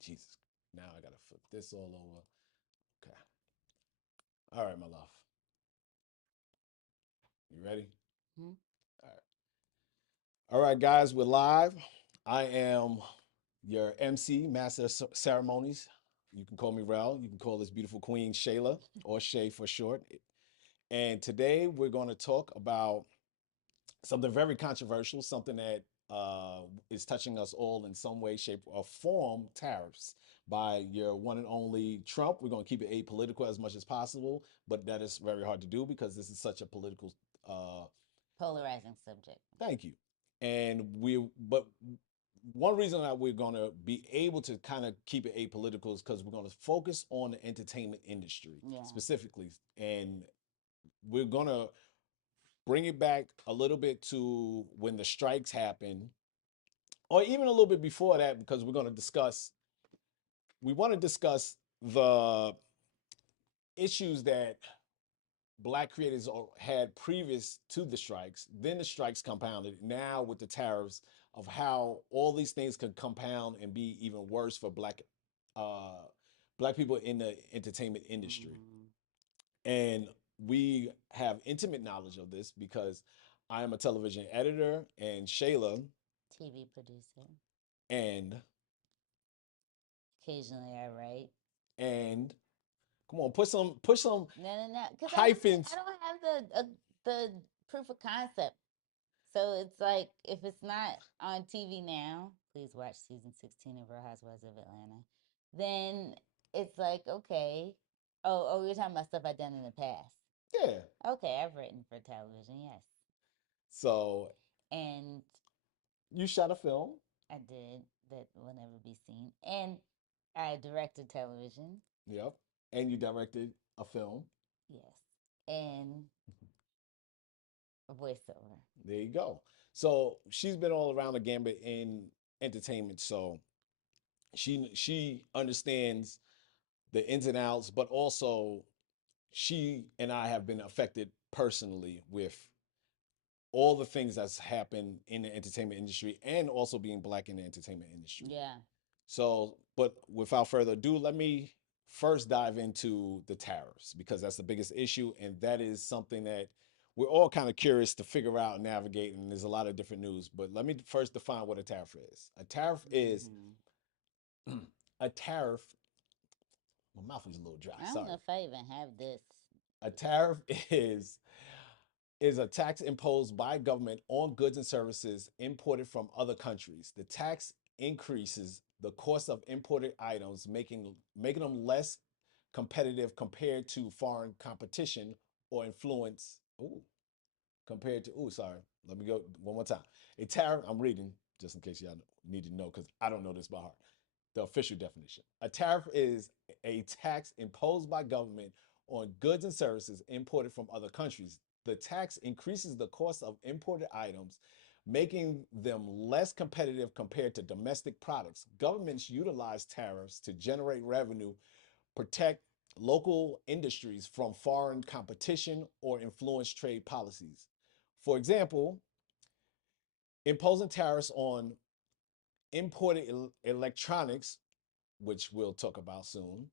Jesus. Now I gotta flip this all over. Okay. All right, my love. You ready? Hmm. All right. All right, guys, we're live. I am your MC, Master of Ceremonies. You can call me Rel. You can call this beautiful queen Shayla, or Shay for short. And today we're going to talk about something very controversial, something that is touching us all in some way, shape, or form: tariffs by your one and only Trump. We're going to keep it apolitical as much as possible, but that is very hard to do because this is such a political. Uh, Polarizing subject. Thank you. But one reason that we're going to be able to kind of keep it apolitical is because we're going to focus on the entertainment industry Yeah. specifically, and we're going to bring it back a little bit to when the strikes happened, or even a little bit before that, because we want to discuss the issues that black creators had previous to the strikes. Then the strikes compounded. Now with the tariffs, of how all these things could compound and be even worse for uh, black people in the entertainment industry. Mm. And we have intimate knowledge of this because I am a television editor, and Shayla TV producer. and Occasionally I write. and come on, put some No. Because I hyphens. don't have the proof of concept. So it's like if it's not on TV now, please watch season 16 of Real Housewives of Atlanta. Then it's like okay. Oh, you're talking about stuff I've done in the past. Yeah. Okay, I've written for television, yes, So and you shot a film. I did that will never be seen, and I directed television, Yep. And you directed a film. yes, and a voiceover. There you go. So she's been all around the gambit in entertainment. So she understands the ins and outs, but also she and I have been affected personally with all the things that's happened in the entertainment industry, and also being black in the entertainment industry. Yeah. So, but without further ado, let me first dive into the tariffs because that's the biggest issue. And that is something that we're all kind of curious to figure out and navigate. And there's a lot of different news. But let me first define what a tariff is. A tariff is Hmm. a tariff. My mouth is a little dry. I don't know Sorry. if I even have this. A tariff is is a tax imposed by government on goods and services imported from other countries. The tax increases the cost of imported items, making them less competitive compared to foreign competition or influence. Ooh, compared to, ooh, sorry. Let me go one more time. A tariff, I'm reading just in case y'all need to know because I don't know this by heart. The official definition. A tariff is a tax imposed by government on goods and services imported from other countries. The tax increases the cost of imported items, making them less competitive compared to domestic products. Governments utilize tariffs to generate revenue, protect local industries from foreign competition, or influence trade policies. For example, imposing tariffs on imported electronics, which we'll talk about soon,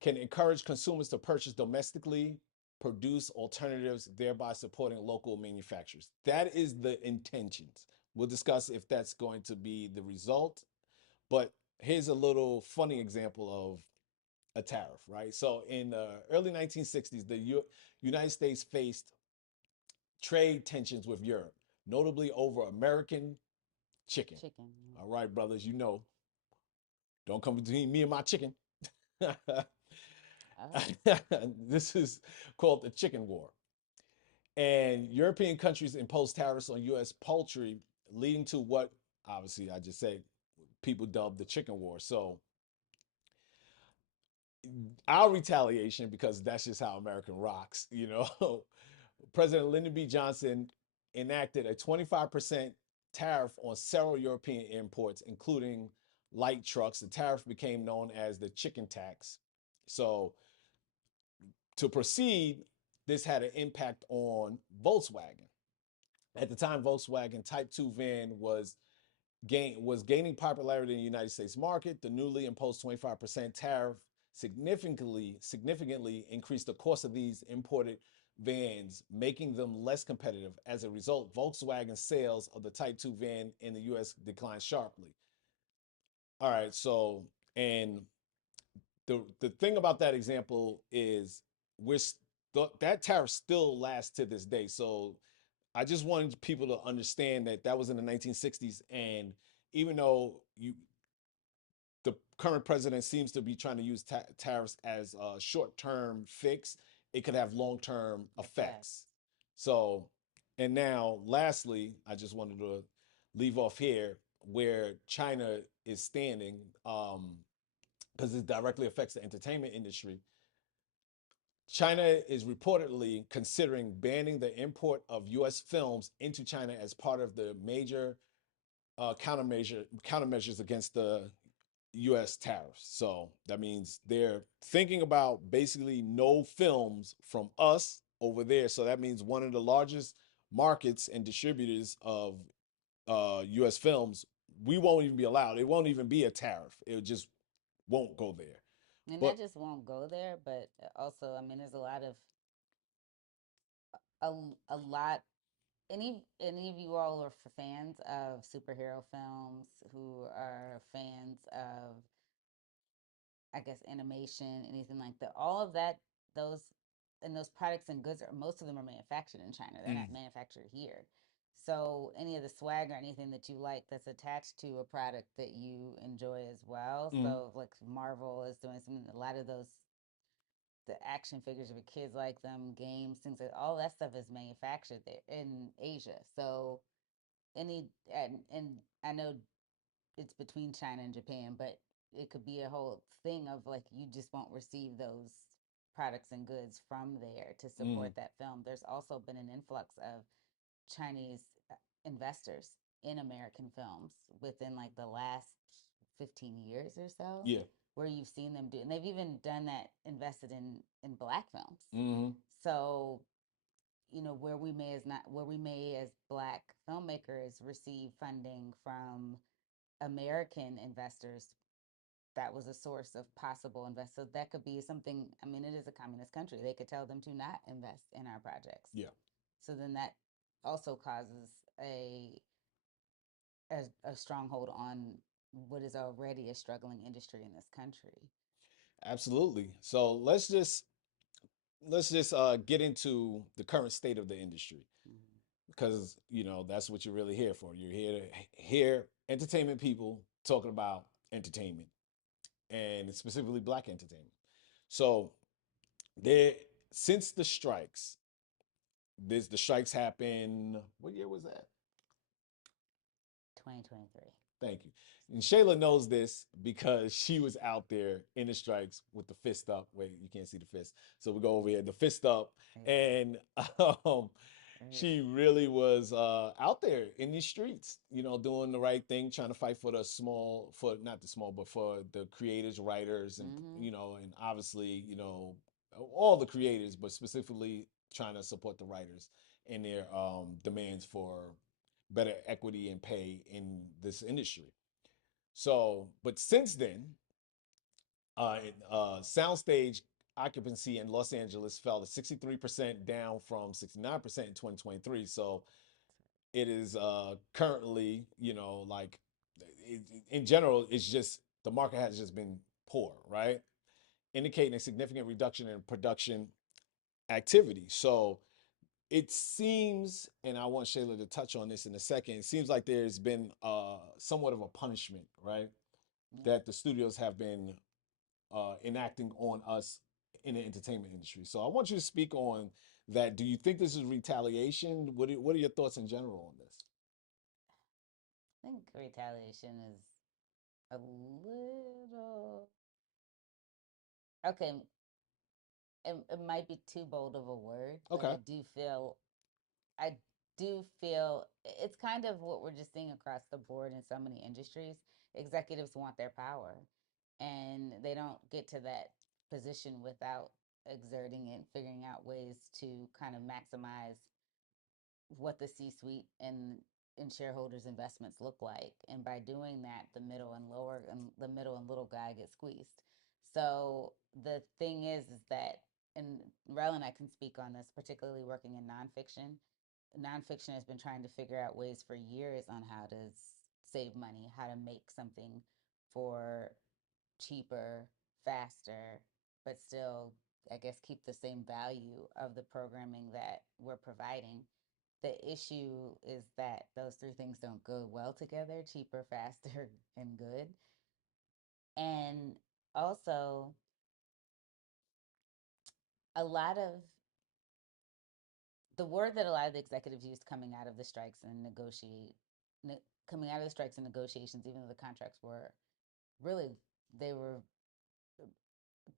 can encourage consumers to purchase domestically produced alternatives, thereby supporting local manufacturers. That is the intentions. We'll discuss if that's going to be the result, but here's a little funny example of a tariff, right? So in the early 1960s, the United States faced trade tensions with Europe, notably over American chicken. Chicken. All right, brothers, you know, don't come between me and my chicken. Oh. This is called the chicken war. And European countries imposed tariffs on US poultry, leading to what obviously I just said people dubbed the chicken war. So our retaliation, because that's just how American rocks, you know, President Lyndon B. Johnson enacted a 25% tariff on several European imports, including light trucks. The tariff became known as the chicken tax. So to proceed, this had an impact on Volkswagen. At the time, Volkswagen Type 2 van was gaining popularity in the United States market. The newly imposed 25% tariff significantly increased the cost of these imported vans, making them less competitive. As a result, Volkswagen sales of the Type 2 van in the US declined sharply. All right, so and the thing about that example is that tariff still lasts to this day. So I just wanted people to understand that that was in the 1960s, and even though the current president seems to be trying to use tariffs as a short-term fix, it could have long-term effects. Effects. So, and now, lastly, I just wanted to leave off here where China is standing, because it directly affects the entertainment industry. China is reportedly considering banning the import of U.S. films into China as part of the major countermeasures against the U.S. tariffs. So that means they're thinking about basically no films from us over there. So that means one of the largest markets and distributors of U.S. films, we won't even be allowed. It won't even be a tariff. It just won't go there. And But that just won't go there, but also, I mean, there's a lot of a, a lot any of you all are fans of superhero films, who are fans of, I guess, animation, anything like that, all of that, those and those products and goods, are most of them are manufactured in China. They're not manufactured here. So any of the swag or anything that you like that's attached to a product that you enjoy as well. mm, So like Marvel is doing some, a lot of those, the action figures, if your kids like them, games, things like all that stuff is manufactured there in Asia. So any and I know it's between China and Japan, but it could be a whole thing of like you just won't receive those products and goods from there to mm, support that film. There's also been an influx of Chinese investors in American films within like the last 15 years or so, yeah. where you've seen them do, and they've even done that, invested in black films. Mm-hmm. So where we may as not where we may as black filmmakers receive funding from American investors, that was a source of possible invest. So that could be something. I mean, it is a communist country. They could tell them to not invest in our projects. Yeah. So then that also causes a stronghold on what is already a struggling industry in this country. Absolutely. So let's just get into the current state of the industry, Mm-hmm. because that's what you're really here for. You're here to hear entertainment people talking about entertainment, and specifically black entertainment. So there, since the strikes happened. What year was that? 2023. Thank you. And Shayla knows this because she was out there in the strikes with the fist up. Wait, you can't see the fist. So we go over here, the fist up. Yeah. And um, she really was out there in these streets, doing the right thing, trying to fight for not the small, but for the creators, writers, and, Mm-hmm. and obviously, all the creators, but specifically trying to support the writers in their demands for better equity and pay in this industry. So, but since then, soundstage occupancy in Los Angeles fell to 63%, down from 69% in 2023. So it is currently, like in general, it's just the market has just been poor, right? Indicating a significant reduction in production activity. So it seems, and I want Shayla to touch on this in a second, it seems like there's been somewhat of a punishment, right? Yeah. That the studios have been enacting on us in the entertainment industry. So I want you to speak on that. Do you think this is retaliation? What are your thoughts in general on this? I think retaliation is a little okay. It might be too bold of a word, but Okay. I do feel it's kind of what we're just seeing across the board in so many industries. Executives want their power, and they don't get to that position without exerting it, figuring out ways to kind of maximize what the C suite and and shareholders' investments look like. And by doing that, the middle and little guy get squeezed. So the thing is that, and Rel and I can speak on this, particularly working in nonfiction. Nonfiction has been trying to figure out ways for years on how to save money, how to make something for cheaper, faster, but still, I guess, keep the same value of the programming that we're providing. The issue is that those three things don't go well together: cheaper, faster, and good. And also, a lot of the word that a lot of the executives used coming out of the strikes and coming out of the strikes and negotiations, even though the contracts were really, they were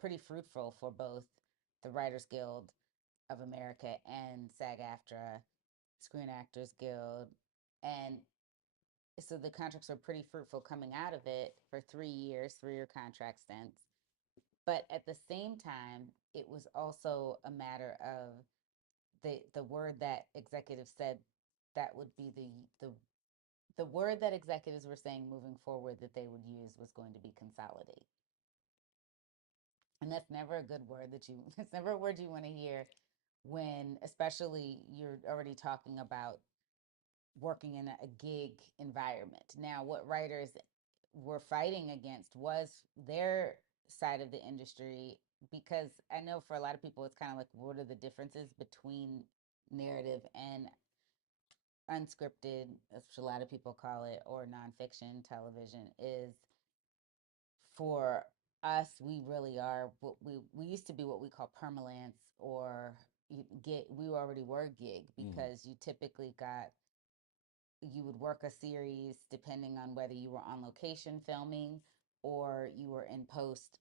pretty fruitful for both the Writers Guild of America and SAG-AFTRA, Screen Actors Guild, and so the contracts were pretty fruitful coming out of it for 3 years, 3-year contract stints. But at the same time, it was also a matter of the word that executives said that would be the word that executives were saying moving forward that they would use was going to be consolidate. And that's never a good word it's never a word you want to hear when, especially, you're already talking about working in a gig environment. Now, what writers were fighting against was their side of the industry, because I know for a lot of people it's kind of like, what are the differences between narrative and unscripted, as a lot of people call it, or nonfiction television? Is, for us, we really are what we used to be what we call permalance, or we already were gig, because you typically got, you would work a series depending on whether you were on location filming or you were in post,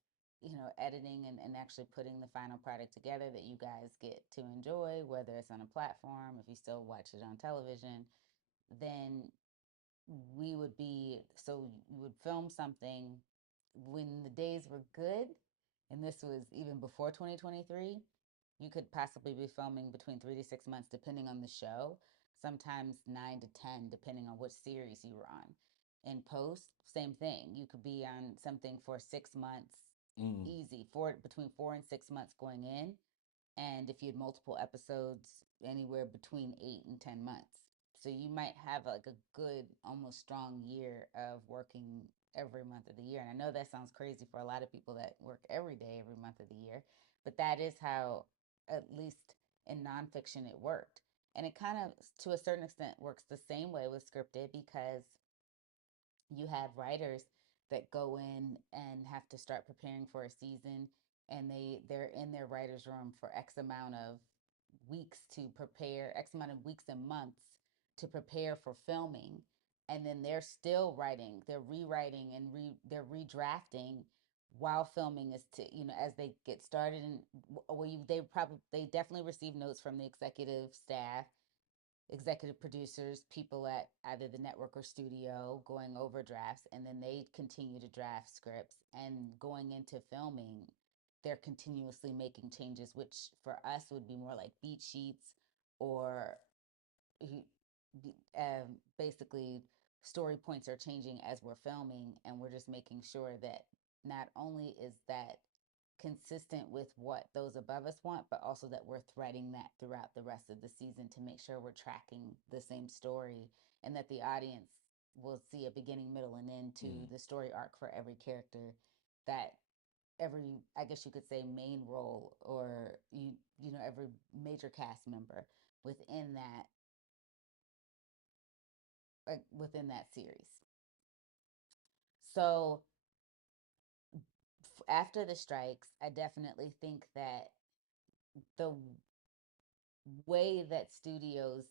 editing and actually putting the final product together that you guys get to enjoy, whether it's on a platform, if you still watch it on television. Then we would be, so you would film something when the days were good, and this was even before 2023. You could possibly be filming between 3 to 6 months, depending on the show, sometimes 9 to 10, depending on which series you were on. In post, same thing. You could be on something for 6 months, easy, between 4 and 6 months going in. And if you had multiple episodes, anywhere between 8 and 10 months. So you might have like a good, almost strong year of working every month of the year. And I know that sounds crazy for a lot of people that work every day, every month of the year, but that is how, at least in nonfiction, it worked. And it kind of, to a certain extent, works the same way with scripted, because you have writers that go in and have to start preparing for a season, and they're in their writers room for x amount of weeks to prepare, x amount of weeks and months to prepare for filming, and then they're still writing, they're rewriting and they're redrafting while filming is, to, as they get started. And well, they definitely receive notes from the executive staff, executive producers, people at either the network or studio, going over drafts, and then they continue to draft scripts. And going into filming, they're continuously making changes, which for us would be more like beat sheets, or basically story points are changing as we're filming, and we're just making sure that not only is that consistent with what those above us want, but also that we're threading that throughout the rest of the season to make sure we're tracking the same story, and that the audience will see a beginning, middle, and end to the story arc for every character, that every, I guess you could say, main role, or every major cast member within that, within that series. So after the strikes, I definitely think that the way that studios,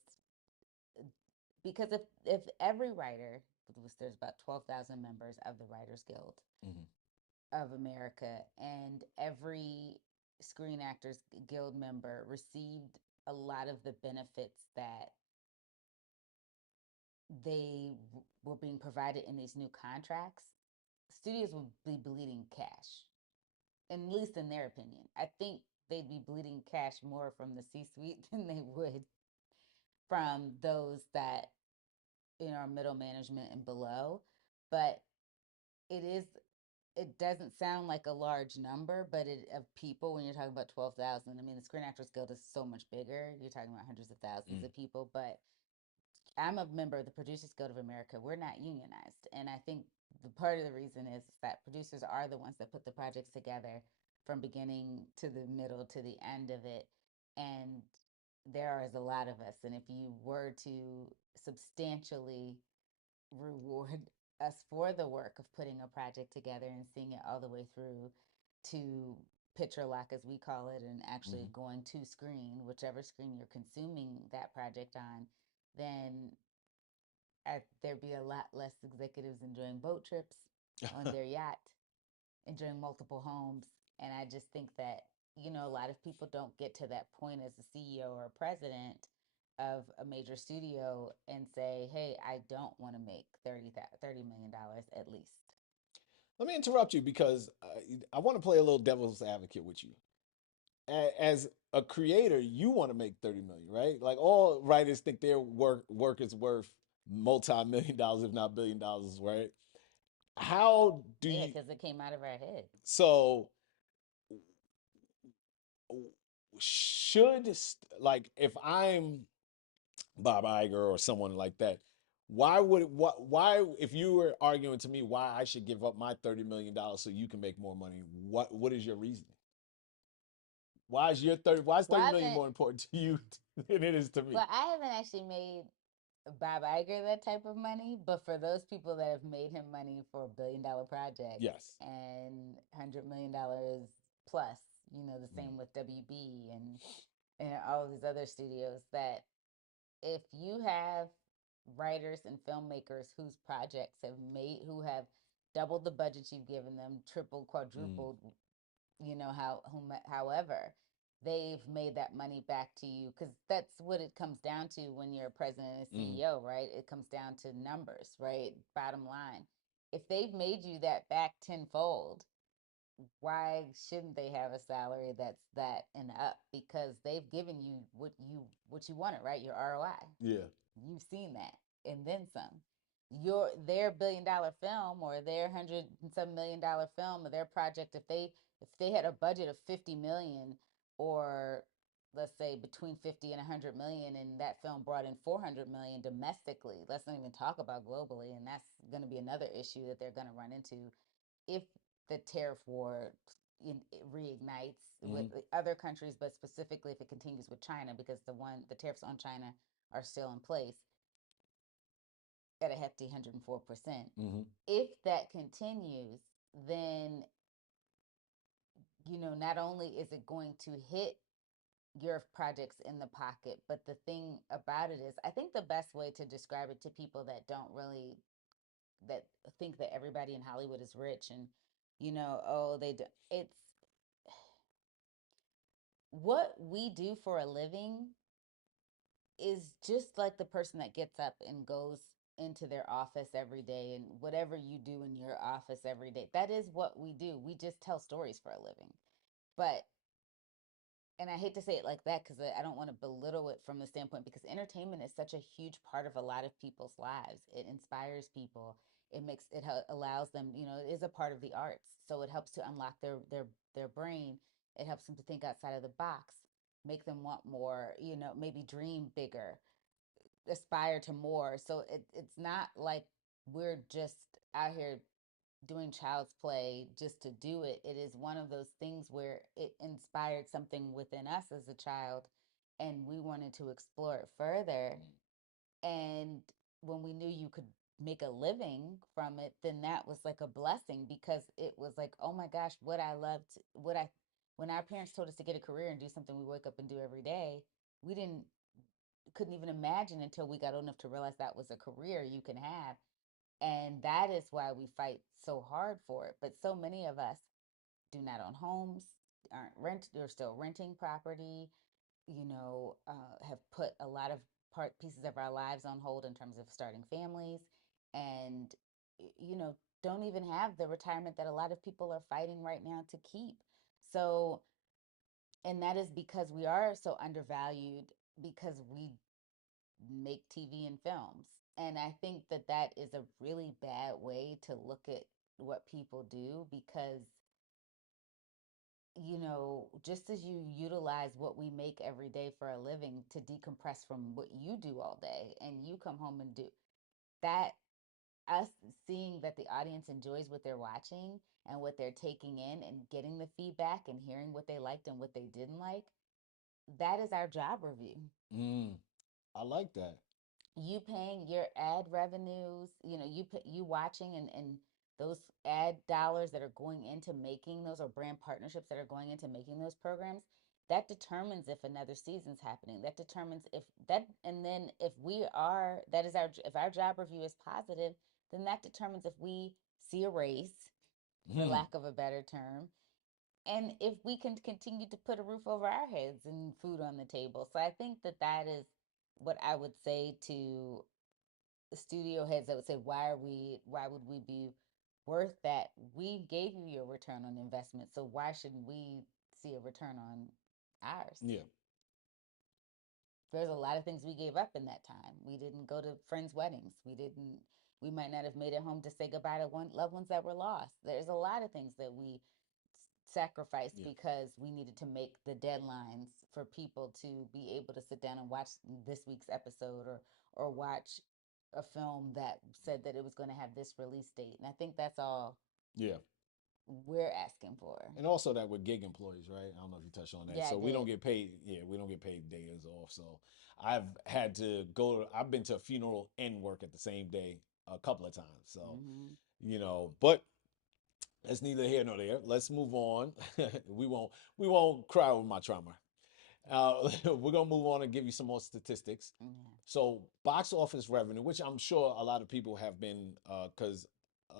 because if every writer, there's about 12,000 members of the Writers Guild of America, and every Screen Actors Guild member received a lot of the benefits that they were being provided in these new contracts, studios would be bleeding cash, at least in their opinion. I think they'd be bleeding cash more from the C-suite than they would from those that middle management and below. But it is it doesn't sound like a large number, but of people when you're talking about 12,000. I mean, the Screen Actors Guild is so much bigger. You're talking about hundreds of thousands Mm. of people, but I'm a member of the Producers Guild of America. We're not unionized. And I think the part of the reason is that producers are the ones that put the projects together from beginning to the middle to the end of it. And there is a lot of us. And if you were to substantially reward us for the work of putting a project together and seeing it all the way through to picture lock, as we call it, and actually Mhm. going to screen, whichever screen you're consuming that project on, then there'd be a lot less executives enjoying boat trips on their yacht, enjoying multiple homes. And I just think that, a lot of people don't get to that point as a CEO or a president of a major studio and say, hey, I don't want to make $30 million at least. Let me interrupt you because I want to play a little devil's advocate with you. As a creator, you want to make 30 million, right? Like all writers think their work is worth multi-million dollars, if not $1 billion, right? How do Yeah, you because it came out of our head. so should like if I'm Bob Iger or someone like that, why if you were arguing to me why I should give up my $30 million so you can make more money, what is your reasoning? Why is Well, 30 I million haven't, more important to you than it is to me? well, I haven't actually made Bob Iger that type of money, but for those people that have made him money for $1 billion projects Yes. and $100 million plus, the Mm. same with WB and all of these other studios, that if you have writers and filmmakers whose projects who have doubled the budget you've given them, tripled, Mm. quadrupled, however, they've made that money back to you, because that's what it comes down to when you're a president and a Mm. CEO, right? It comes down to numbers, right? Bottom line. If they've made you that back tenfold, why shouldn't they have a salary that's that and up? Because they've given you what you wanted, right? Your ROI. Yeah. You've seen that and then some. Their $1 billion film or their $100 and some million film or their project, if they had a budget of 50 million, or let's say between 50 and 100 million, and that film brought in 400 million domestically, let's not even talk about globally, and that's going to be another issue that they're going to run into if the tariff war reignites with Mm. other countries, but specifically if it continues with China, because the tariffs on China are still in place at a hefty 104%. Mm-hmm. If that continues, then not only is it going to hit your projects in the pocket, but the thing about it is, I think the best way to describe it to people that don't really that think that everybody in Hollywood is rich and oh, they do, it's what we do for a living is just like the person that gets up and goes into their office every day, and whatever you do in your office every day, that is what we do. We just tell stories for a living. But and I hate to say it like that because I don't want to belittle it from the standpoint, because entertainment is such a huge part of a lot of people's lives. It inspires people. It allows them, it is a part of the arts. So it helps to unlock their brain. It helps them to think outside of the box, make them want more, maybe dream bigger, aspire to more. So it's not like we're just out here doing child's play just to do it. It is one of those things where it inspired something within us as a child, and we wanted to explore it further. And when we knew you could make a living from it, then that was like a blessing, because it was like, oh my gosh, what I loved, when our parents told us to get a career and do something we wake up and do every day, we couldn't even imagine until we got old enough to realize that was a career you can have. And that is why we fight so hard for it. But so many of us do not own homes, aren't they're still renting property, have put a lot of pieces of our lives on hold in terms of starting families, and, you know, don't even have the retirement that a lot of people are fighting right now to keep. So, and that is because we are so undervalued, because we make TV and films. And I think that that is a really bad way to look at what people do because, just as you utilize what we make every day for a living to decompress from what you do all day and you come home and do that, us seeing that the audience enjoys what they're watching and what they're taking in and getting the feedback and hearing what they liked and what they didn't like, that is our job review. Mm, I like that. You paying your ad revenues, you watching and those ad dollars that are going into making those or brand partnerships that are going into making those programs, that determines if another season's happening. That determines if that, and then if we are, that is our, if our job review is positive, then that determines if we see a race, for Mm, lack of a better term, and if we can continue to put a roof over our heads and food on the table. So I think that that is what I would say to studio heads that would say, why would we be worth that? We gave you your return on investment, so why shouldn't we see a return on ours? yeah. There's a lot of things we gave up in that time. We didn't go to friends' weddings. We might not have made it home to say goodbye to loved ones that were lost. There's a lot of things that we sacrificed Yeah. because we needed to make the deadlines for people to be able to sit down and watch this week's episode, or watch a film that said that it was going to have this release date. And I think that's all Yeah. we're asking for. And also that we're gig employees, right? I don't know if you touched on that. Yeah, I So we don't did. get paid. Yeah, we don't get paid days off. So I've had to go. I've been to a funeral and work at the same day a couple of times. So Mm-hmm. but that's neither here nor there. Let's move on. we won't. We won't cry over my trauma. We're gonna move on and give you some more statistics. Yeah. So box office revenue, which I'm sure a lot of people have been, because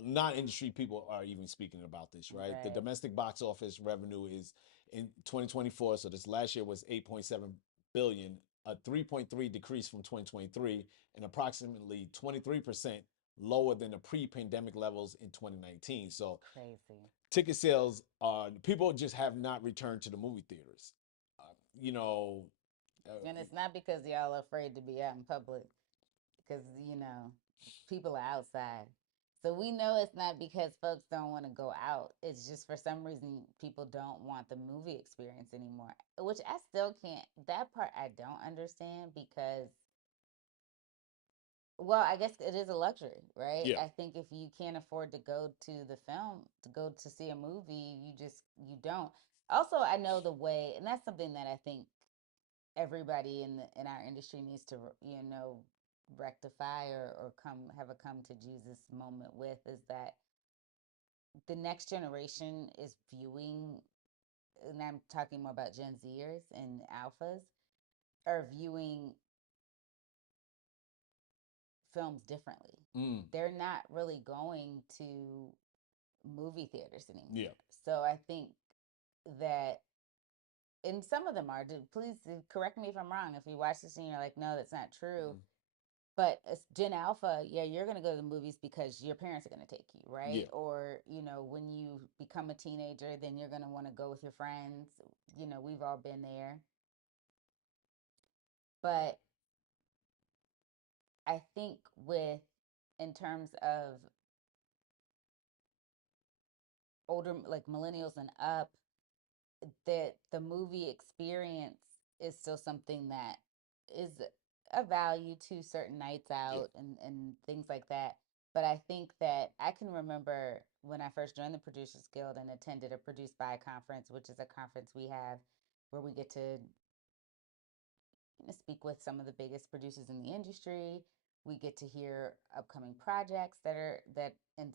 non-industry people are even speaking about this, right? The Right. domestic box office revenue is in 2024. So this last year was 8.7 billion, a 3.3 decrease from 2023, and approximately 23% lower than the pre-pandemic levels in 2019. So Crazy. ticket sales, people just have not returned to the movie theaters. Uh, you know, uh, And it's not because y'all are afraid to be out in public, because people are outside. So we know it's not because folks don't want to go out. It's just for some reason people don't want the movie experience anymore, which I still can't. That part I don't understand because, well, I guess it is a luxury, right? yeah, I think if you can't afford to go to the film, to go to see a movie, you don't. Also, I know the way, and that's something that I think everybody in our industry needs to, rectify, or have a come to Jesus moment with, is that the next generation is viewing, and I'm talking more about Gen Zers and alphas, are viewing films differently. mm, They're not really going to movie theaters yeah, anymore. So I think that, and some of them are, please correct me if I'm wrong, if you watch this and you're like, no, that's not true. mm, But as Gen Alpha, yeah, you're going to go to the movies because your parents are going to take you, right? yeah, Or, when you become a teenager, then you're going to want to go with your friends. We've all been there. But I think in terms of older, like millennials and up, that the movie experience is still something that is a value to certain nights yeah, out and things like that. But I think that I can remember when I first joined the Producers Guild and attended a Produced By conference, which is a conference we have where we get to speak with some of the biggest producers in the industry. We get to hear upcoming projects and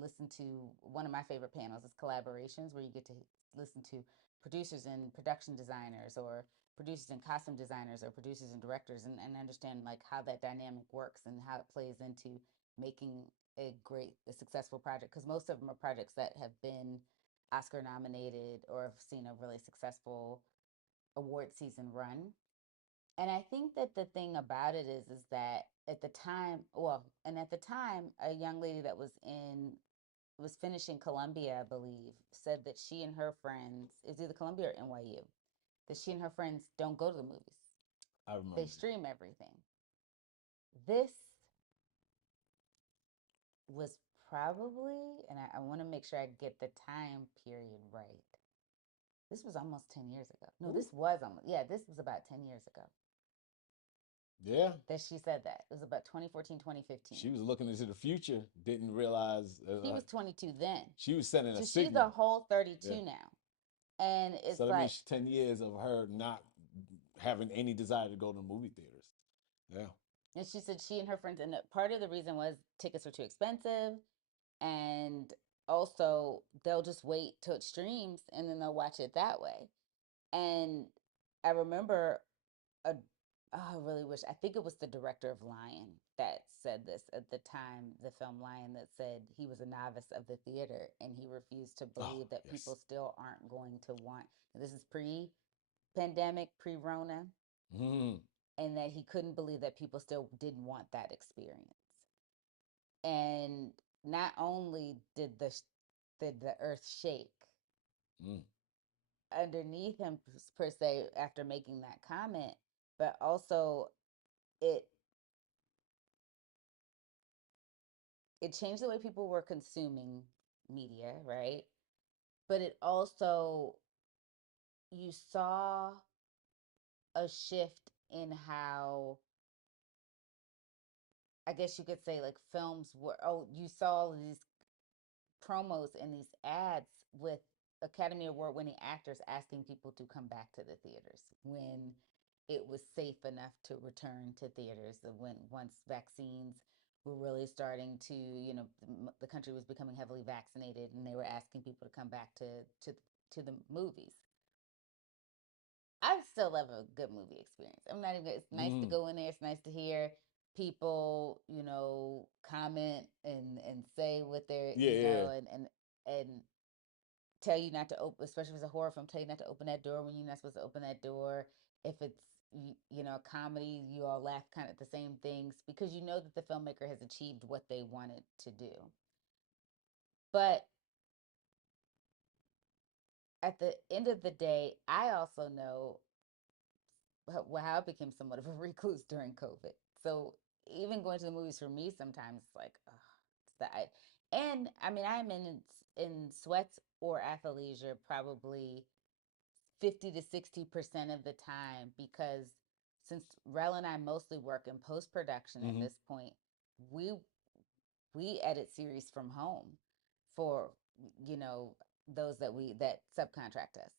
listen to, one of my favorite panels is collaborations, where you get to listen to producers and production designers, or producers and costume designers, or producers and directors, and understand like how that dynamic works and how it plays into making a successful project, because most of them are projects that have been Oscar nominated or have seen a really successful award season run. And I think that the thing about it is that at the time, a young lady that was finishing Columbia, I believe, said that she and her friends, it's either Columbia or NYU, that she and her friends don't go to the movies. I They remember. stream everything. This was probably, and I want to make sure I get the time period right. This was almost 10 years ago. No, Ooh. this was almost, yeah, this was about 10 years ago Yeah. that she said that. It was about 2014, 2015. She was looking into the future, didn't realize She was 22 then. she was sending a So she's a signal. whole 32 Yeah. now. And So it's that like, means 10 years of her not having any desire to go to movie theaters. Yeah. and she said she and her friends, and part of the reason was tickets were too expensive. And also, they'll just wait till it streams and then they'll watch it that way. And I remember a oh, I really wish, I think it was the director of Lion that said this at the time, the film Lion, that said he was a novice of the theater and he refused to Oh, believe that yes. people still aren't going to want, this is pre-pandemic, pre-Rona, Mm. and that he couldn't believe that people still didn't want that experience. And not only did the earth shake Mm. underneath him per se after making that comment, but also it it changed the way people were consuming media, right? But it also, you saw a shift in how, I guess you could say, like, films were, oh, you saw these promos and these ads with Academy Award winning actors asking people to come back to the theaters when it was safe enough to return to theaters. When once vaccines were really starting to, the country was becoming heavily vaccinated, and they were asking people to come back to the movies. I still love a good movie experience. I'm not even. It's nice to Mm. go in there. It's nice to hear people, comment and say what they're, Yeah, yeah. and tell you not to open, especially if it's a horror film, tell you not to open that door when you're not supposed to open that door. If it's, a comedy, you all laugh kind of at the same things because you know that the filmmaker has achieved what they wanted to do. But at the end of the day, I also know how I became somewhat of a recluse during COVID. So even going to the movies for me sometimes it's like, ugh, it's that. And I mean, I'm in sweats or athleisure probably 50 to 60% of the time because since Rel and I mostly work in post production at Mm-hmm. this point, we we edit series from home for, you know those that subcontract us.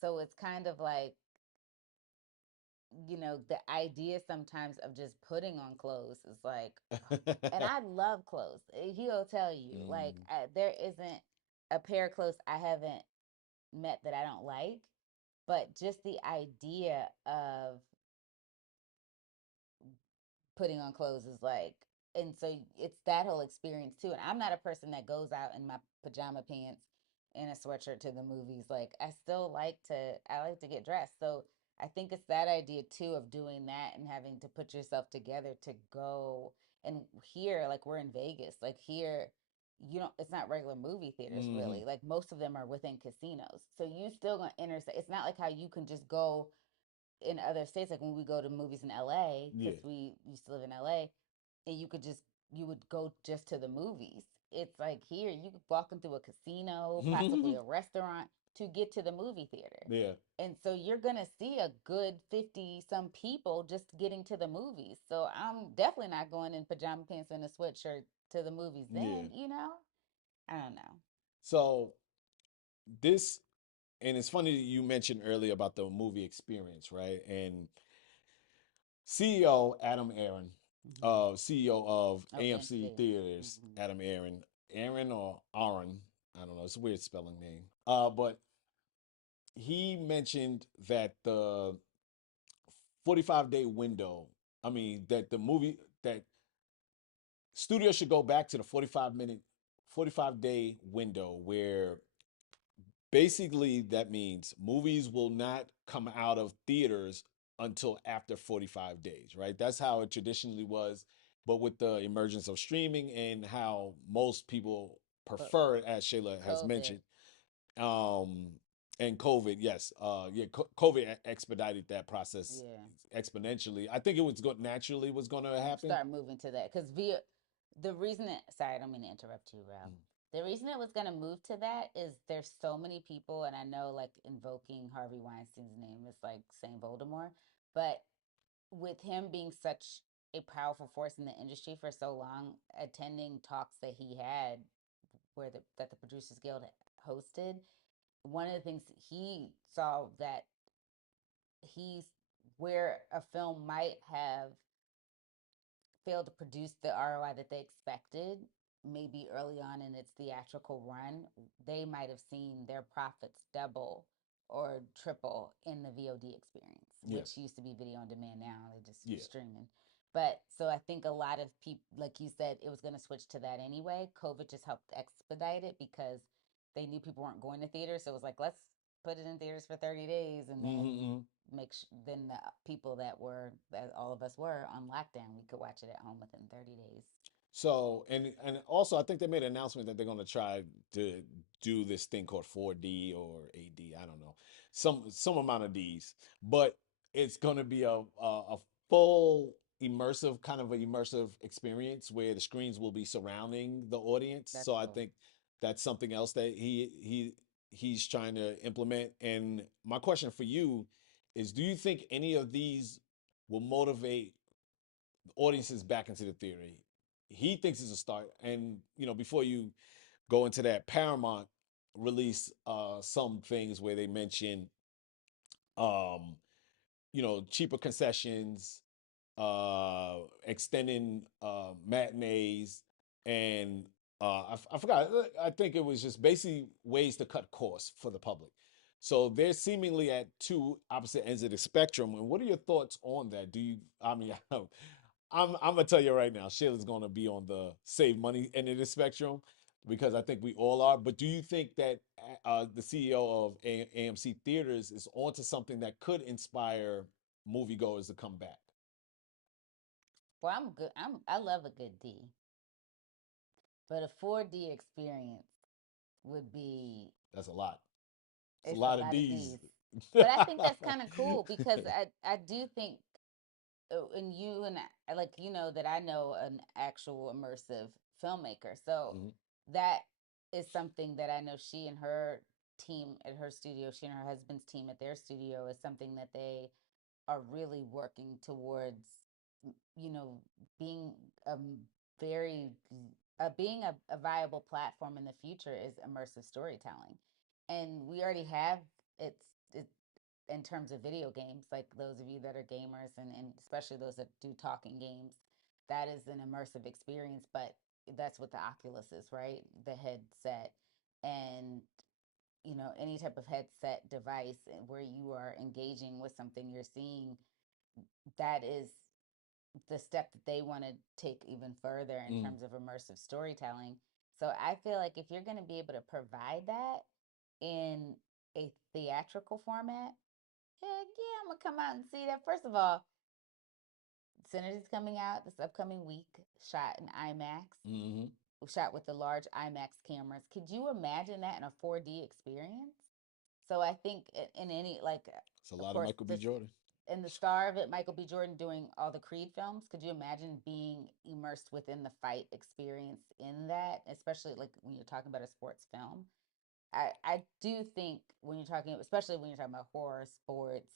So it's kind of like, the idea sometimes of just putting on clothes is like, and I love clothes. He'll tell you, like, Mm. there isn't a pair of clothes I haven't met that I don't like, but just the idea of putting on clothes is like, and so it's that whole experience too. And I'm not a person that goes out in my pajama pants and a sweatshirt to the movies. Like, I like to get dressed. So I think it's that idea too of doing that and having to put yourself together to go. And here, like, we're in Vegas, like, here, you don't it's not regular movie theaters Mm-hmm. really. Like, most of them are within casinos, so you still gonna intersect. It's not like how you can just go in other states, like when we go to movies in LA, Yeah. because we used to live in LA, and you would go just to the movies. It's like here, you could walk into a casino, possibly a restaurant, to get to the movie theater. Yeah. And so you're gonna see a good 50 some people just getting to the movies. So I'm definitely not going in pajama pants and a sweatshirt to the movies Yeah. then, I don't know. So this, and it's funny that you mentioned earlier about the movie experience, right? And CEO Adam Aaron, Mm-hmm. CEO of Oh, AMC MC. Theaters, Mm-hmm. Adam Aaron, Aaron or Aaron, I don't know, it's a weird spelling name. But he mentioned that the 45-day window, I mean, that the movie, that studios should go back to the 45-day window where basically that means movies will not come out of theaters until after 45 days, right? That's how it traditionally was. But with the emergence of streaming and how most people But prefer it, as Shayla has COVID, mentioned, um, and COVID, yes, COVID expedited that process yeah. exponentially. I think it was naturally was going to happen. Start moving to that because via The reason it, sorry, I don't mean to interrupt you, Ralph. Mm. The reason it was going to move to that is there's so many people, and I know like invoking Harvey Weinstein's name is like saying Voldemort, but with him being such a powerful force in the industry for so long, attending talks that he had where that the Producers Guild hosted, one of the things he saw that he's where a film might have failed to produce the ROI that they expected, maybe early on in its theatrical run, they might have seen their profits double or triple in the VOD experience, which Yes. used to be video on demand. Now they just Yeah. streaming. But so I think a lot of people, like you said, it was going to switch to that anyway. COVID just helped expedite it because they knew people weren't going to theaters. So it was like, let's put it in theaters for 30 days and then Mm-hmm. then the people that all of us were on lockdown, we could watch it at home within 30 days. So and also I think they made an announcement that they're going to try to do this thing called 4D or AD. I don't know, some amount of D's, but it's going to be a full immersive kind of an immersive experience where the screens will be surrounding the audience. That's So I cool. think that's something else that he's trying to implement. And my question for you is, do you think any of these will motivate audiences back into the theater? He thinks it's a start. And before you go into that, Paramount released some things where they mention um, cheaper concessions, extending matinees, and I forgot. I think it was just basically ways to cut costs for the public. So they're seemingly at two opposite ends of the spectrum. And what are your thoughts on that? Do you? I mean, I'm gonna tell you right now, Shayla's gonna be on the save money end of the spectrum because I think we all are. But do you think that the CEO of AMC Theaters is onto something that could inspire moviegoers to come back? Well, I'm good. I love a good D, but a 4D experience would be That's a lot. It's a it's a lot of lot of D's. D's. But I think that's kind of cool because I do think and you and I, like that I know an actual immersive filmmaker. So Mhm. that is something that I know she and her team at her studio, she and her husband's team at their studio is something that they are really working towards, you know, being a very being a viable platform in the future is immersive storytelling. And we already have it in terms of video games, like those of you that are gamers and especially those that do talking games, that is an immersive experience, but that's what the Oculus is, right? The headset. And any type of headset device where you are engaging with something you're seeing, that is the step that they want to take even further in Mm, terms of immersive storytelling. So I feel like if you're going to be able to provide that in a theatrical format, heck yeah, I'm gonna come out and see that. First of all, Synergy's coming out this upcoming week, shot in IMAX, hmm shot with the large IMAX cameras. Could you imagine that in a 4D experience? So I think in any like, It's a of lot of course, Michael B. this Jordan. and the star of it, Michael B. Jordan, doing all the Creed films. Could you imagine being immersed within the fight experience in that, especially like when you're talking about a sports film? I do think when you're talking, especially when you're talking about horror, sports,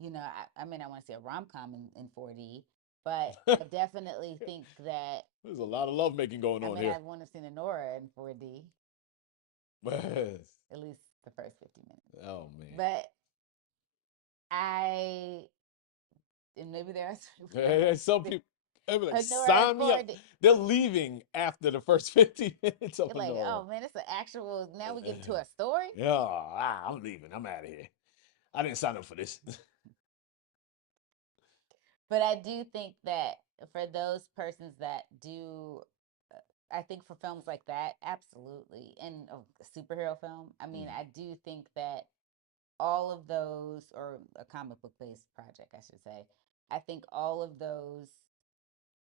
I mean, I want to see a rom com in 4D, but I definitely think that, There's a lot of lovemaking going I on mean, here. I want to see Nora in 4D, Yes. at least the first 50 minutes. Oh man. But I, and maybe there are some people that want Some to see people, they be like, Nora in sign me up. 4D. They're leaving after the first 50 minutes of You're like, Honora. oh man, it's an actual, now we get to a story. Yeah, I'm leaving. I'm out of here. I didn't sign up for this. But I do think that for those persons that do, I think for films like that, absolutely. And a superhero film, I mean, Mm, I do think that all of those, or a comic book based project, I should say, I think all of those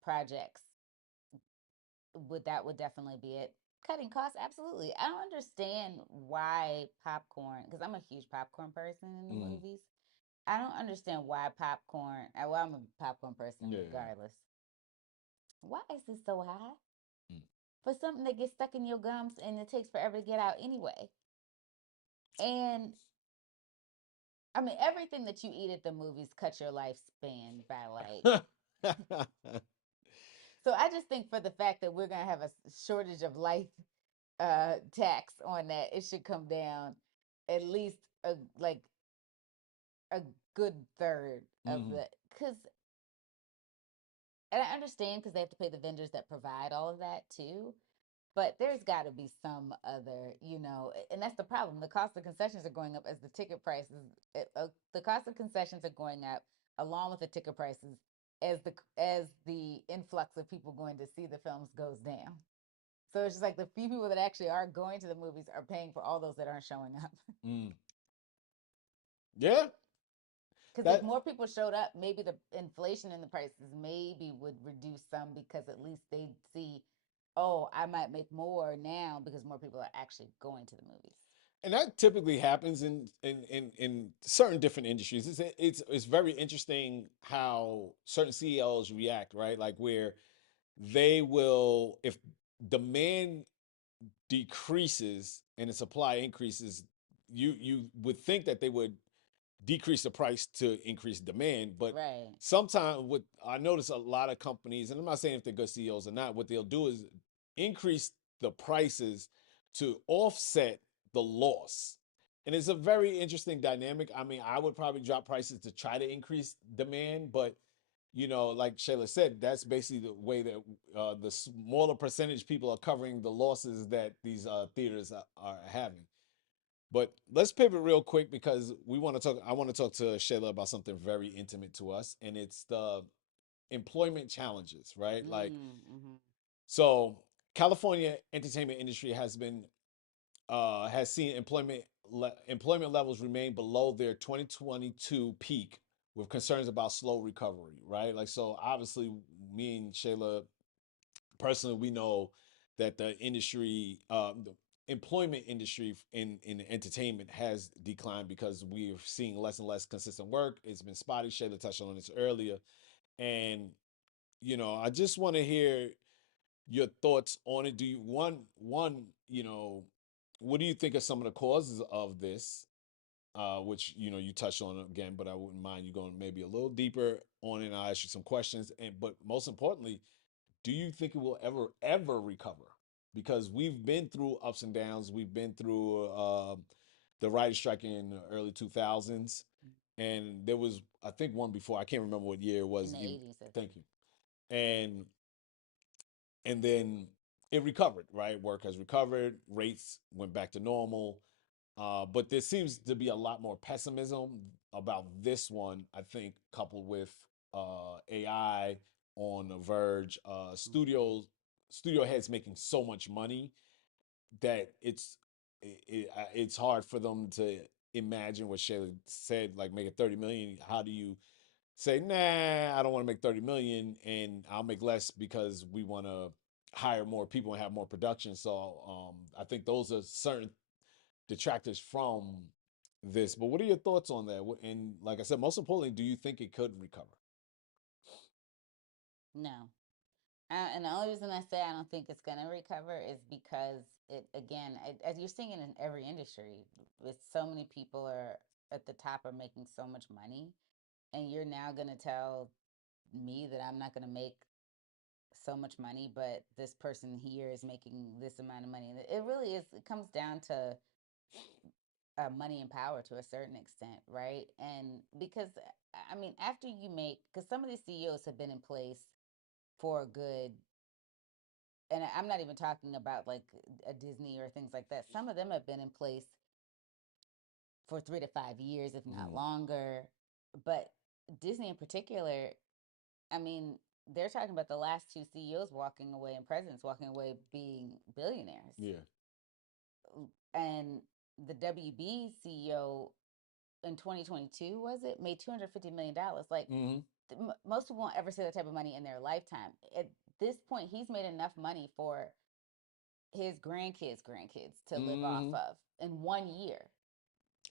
projects would definitely be it. Cutting costs, absolutely. I don't understand why popcorn, because I'm a huge popcorn person in the mm, movies. I don't understand why popcorn. Well, I'm a popcorn person yeah. regardless. Why is it so high? Mm. for something that gets stuck in your gums and it takes forever to get out anyway. And I mean, everything that you eat at the movies cut your lifespan by like. So I just think for the fact that we're gonna have a shortage of life tax on that, it should come down at least like a good third of Mhm. the because. And I understand because they have to pay the vendors that provide all of that too. But there's got to be some other, and that's the problem. The cost of concessions are going up as the ticket prices. The cost of concessions are going up along with the ticket prices as the influx of people going to see the films goes down. So it's just like the few people that actually are going to the movies are paying for all those that aren't showing up. Mm. Yeah, Because if that more people showed up, maybe the inflation in the prices maybe would reduce some because at least they'd see, oh, I might make more now because more people are actually going to the movies. and that typically happens in certain different industries. It's very interesting how certain CEOs react, right? Like where they will, if demand decreases and the supply increases, you would think that they would decrease the price to increase demand. But Right. sometimes what I notice a lot of companies, and I'm not saying if they're good CEOs or not, what they'll do is increase the prices to offset the loss. And it's a very interesting dynamic. I mean, I would probably drop prices to try to increase demand, but like Shayla said, that's basically the way that the smaller percentage people are covering the losses that these theaters are having. But let's pivot real quick because we want to talk. I want to talk to Shayla about something very intimate to us, and it's the employment challenges, right? Like, Mm-hmm. so California entertainment industry has seen employment levels remain below their 2022 peak, with concerns about slow recovery, right? Like, so obviously, me and Shayla personally, we know that the industry, the employment industry in entertainment has declined because we're seeing less and less consistent work. It's been spotty. Shayla touched on this earlier, and I just want to hear your thoughts on it. Do you one, what do you think are some of the causes of this? Which you touched on again, but I wouldn't mind you going maybe a little deeper on it. And I'll ask you some questions, and but most importantly, do you think it will ever recover? Because we've been through ups and downs. We've been through the writer's strike in the early 2000s, and there was, I think, one before. I can't remember what year it In was. the 80s, I Thank think. you. And then it recovered. Right, work has recovered. Rates went back to normal. But there seems to be a lot more pessimism about this one, I think, coupled with AI on the verge. Studio heads making so much money that it's hard for them to imagine what Shayla said, like making 30 million. How do you say, nah, I don't want to make 30 million and I'll make less because we want to hire more people and have more production. So I think those are certain detractors from this. But what are your thoughts on that? And like I said, most importantly, do you think it could recover? No. And the only reason I say I don't think it's going to recover is because as you're seeing it in every industry, with so many people are at the top are making so much money, and you're now going to tell me that I'm not going to make so much money, but this person here is making this amount of money. It really is. It comes down to money and power to a certain extent, right? And because I mean, after you make, because some of these CEOs have been in place for a good, and I'm not even talking about like a Disney or things like that. Some of them have been in place for 3 to 5 years, if not Mm, longer. But Disney in particular, I mean, they're talking about the last two CEOs walking away and presidents walking away being billionaires. yeah. And the WB CEO in 2022, was it, made $250 million. Like, Mm-hmm. most people won't ever see that type of money in their lifetime. At this point, he's made enough money for his grandkids to live off Mm-hmm. of in 1 year.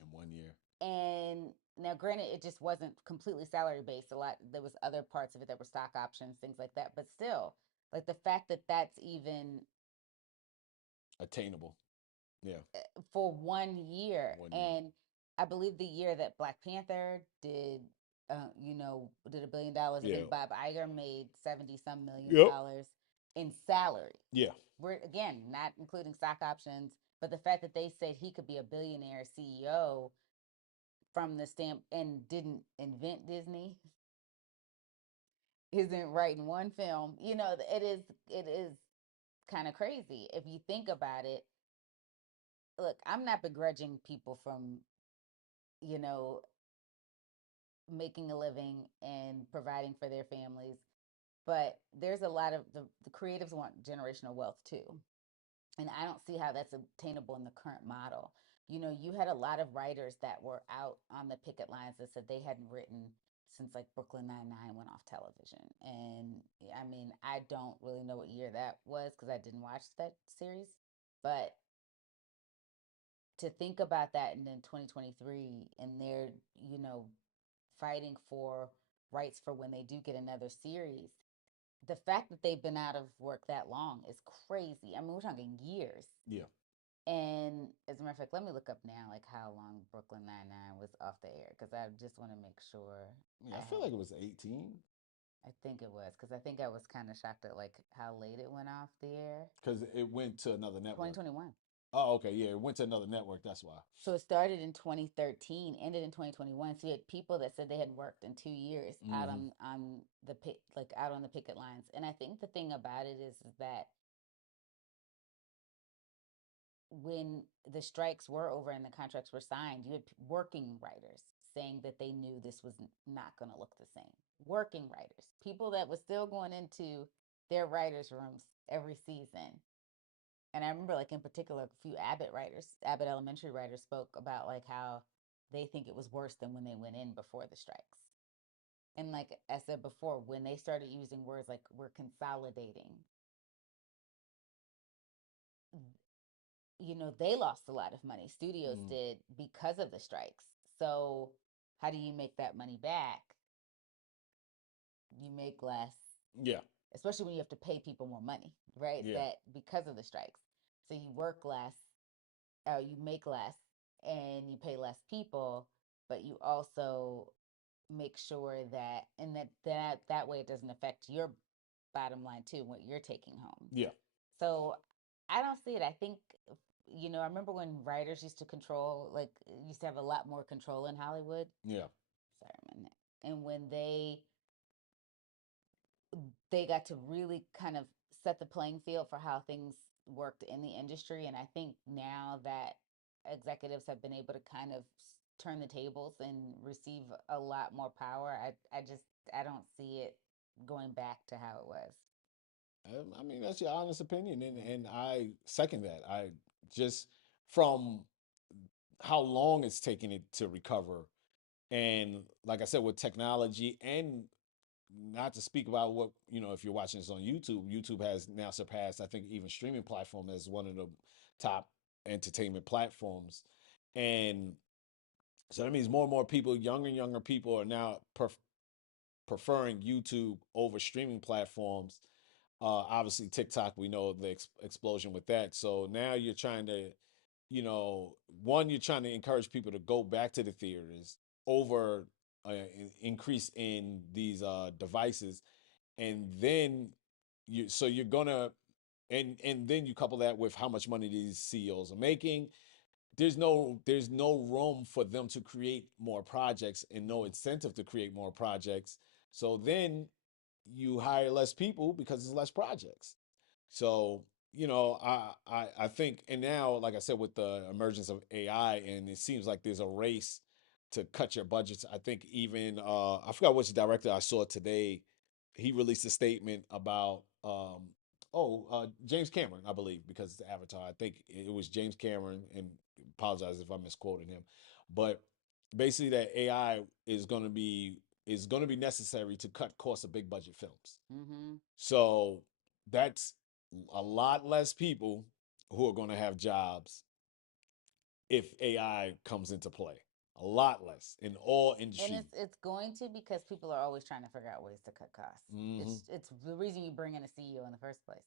In 1 year. And now, granted, it just wasn't completely salary based. A lot, there was other parts of it that were stock options, things like that. But still, Like the fact that that's even Attainable. Yeah. for 1 year. 1 year. And I believe the year that Black Panther did, did $1 billion. I Yeah. think Bob Iger made 70 some million Yep. dollars in salary. Yeah. We're again not including stock options, but the fact that they said he could be a billionaire CEO from the stamp and didn't invent Disney, isn't writing one film. It is kind of crazy if you think about it. Look, I'm not begrudging people from, you know, making a living and providing for their families, but there's a lot of the creatives want generational wealth too. And I don't see how that's obtainable in the current model. You had a lot of writers that were out on the picket lines that said they hadn't written since like Brooklyn Nine-Nine went off television. And I mean, I don't really know what year that was because I didn't watch that series. But to think about that and then 2023 and they're, you know, fighting for rights for when they do get another series, the fact that they've been out of work that long is crazy. I mean, we're talking years. Yeah. And as a matter of fact, let me look up now, like how long Brooklyn Nine-Nine was off the air, because I just want to make sure Yeah. I I feel have. like it was 18 I think it was, because I think I was kind of shocked at like how late it went off the air. because it went to another network. 2021. Oh, okay. Yeah, it went to another network. That's why. So it started in 2013, ended in 2021. So you had people that said they had worked in 2 years out Mm-hmm. on the like out on the picket lines. And I think the thing about it is that when the strikes were over and the contracts were signed, you had working writers saying that they knew this was not going to look the same. Working writers, people that was still going into their writers' rooms every season. And I remember, like in particular, a few Abbott Elementary writers spoke about like how they think it was worse than when they went in before the strikes. And like I said before, when they started using words like we're consolidating, they lost a lot of money. Studios Mm. did because of the strikes. So, how do you make that money back? You make less, Yeah. especially when you have to pay people more money, right? Yeah. That because of the strikes. So, you work less, you make less, and you pay less people, but you also make sure that, and that way it doesn't affect your bottom line too, what you're taking home. Yeah. So I don't see it. I think, I remember when writers used to control, like, used to have a lot more control in Hollywood. Yeah. Sorry, my neck. And when they got to really kind of set the playing field for how things worked in the industry. And I think now that executives have been able to kind of turn the tables and receive a lot more power, I don't see it going back to how it was. I mean, that's your honest opinion, and I second that. I just from how long it's taking it to recover, and like I said, with technology, and not to speak about what if you're watching this on YouTube, YouTube has now surpassed, I think, even streaming platform as one of the top entertainment platforms, and so that means more and more people, younger and younger people, are now preferring YouTube over streaming platforms. Obviously, TikTok, we know the explosion with that. So now you're trying to, one, you're trying to encourage people to go back to the theaters over increase in these devices, and then you're gonna, and then you couple that with how much money these CEOs are making. There's no room for them to create more projects and no incentive to create more projects. So then you hire less people because there's less projects. So I think, and now, like I said, with the emergence of AI, and it seems like there's a race to cut your budgets. I think even I forgot which director I saw today. He released a statement about James Cameron, I believe, because it's Avatar. I think it was James Cameron, and apologize if I'm misquoting him, but basically that AI is going to be necessary to cut costs of big budget films. Mm-hmm. So that's a lot less people who are going to have jobs if AI comes into play. a lot less in all And industries. it's going to, because people are always trying to figure out ways to cut costs. Hmm. It's the reason you bring in a CEO in the first place.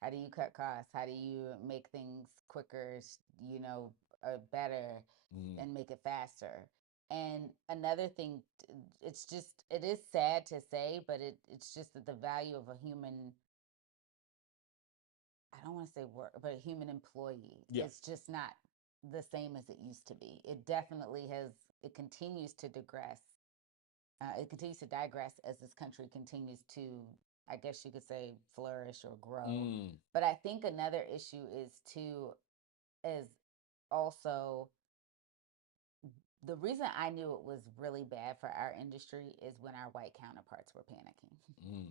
How do you cut costs? How do you make things quicker, better, Hmm. and make it faster? And another thing, it's just, it is sad to say, but it's just that the value of a human, I don't want to say work, but a human employee Yeah. is just not the same as it used to be. It definitely has, it continues to digress. It continues to digress as this country continues to, I guess you could say, flourish or grow. Mm. But I think another issue is also the reason I knew it was really bad for our industry is when our white counterparts were panicking. Mm.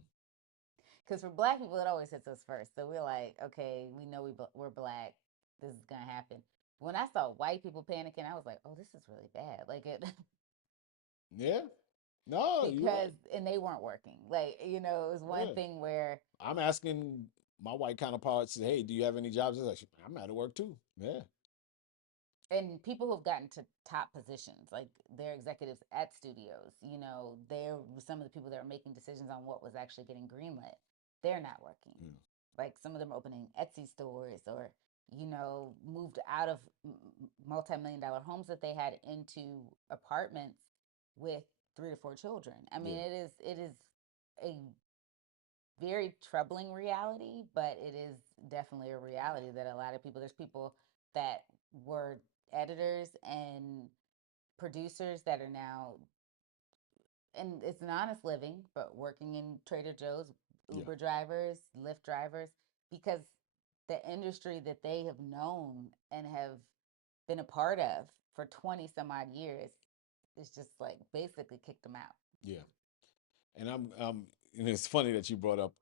Because for black people, it always hits us first. So we're like, okay, we know we're black. This is gonna happen. When I saw white people panicking, I was like, oh, this is really bad. Like it, Yeah. No, you're because right. and they weren't working. Like it was one Yeah. thing where I'm asking my white counterparts, hey, do you have any jobs? They're like, I'm out of work too. Yeah. and people who've gotten to top positions, like they're executives at studios, they're some of the people that are making decisions on what was actually getting greenlit. They're not working. Yeah. Like some of them are opening Etsy stores or, moved out of multi-million dollar homes that they had into apartments with 3 to 4 children. I mean, Yeah. it is a very troubling reality, but it is definitely a reality that a lot of people, there's people that were editors and producers that are now, and it's an honest living, but working in Trader Joe's, Yeah. Uber drivers, Lyft drivers, because the industry that they have known and have been a part of for 20 some odd years is just like basically kicked them out. Yeah. And and it's funny that you brought up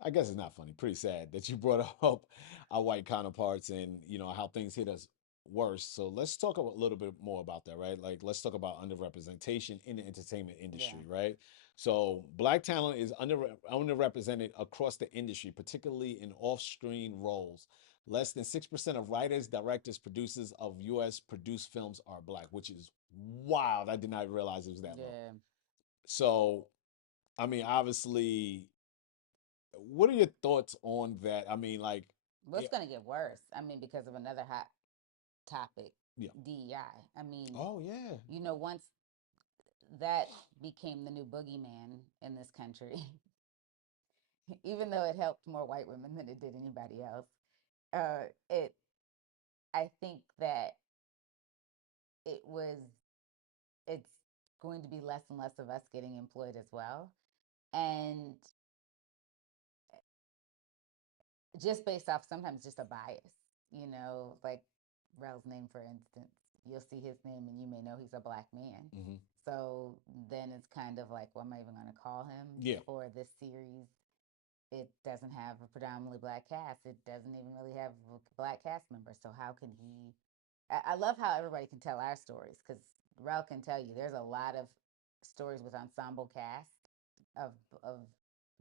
I guess it's not funny, pretty sad that you brought up our white counterparts and how things hit us worse. So let's talk a little bit more about that, right? Like let's talk about underrepresentation in the entertainment Yeah. industry, right? So black talent is underrepresented across the industry, particularly in off-screen roles. Less than 6% of writers, directors, producers of US produced films are black, which is wild. I did not realize it was that low. Yeah. So, I mean, obviously, what are your thoughts on that? I mean, like, Well, it's it, going to get worse. I mean, because of another hot topic, yeah. DEI. I mean, Oh yeah. once that became the new boogeyman in this country, even though it helped more white women than it did anybody else, it I think that it was it's going to be less and less of us getting employed as well. And just based off sometimes just a bias, like Rel's name, for instance, you'll see his name and you may know he's a black man. Hmm. So then it's kind of like, what am I even going to call him Yeah. for this series? It doesn't have a predominantly black cast. It doesn't even really have a black cast member. So how can he? I love how everybody can tell our stories because Rel can tell you there's a lot of stories with ensemble cast of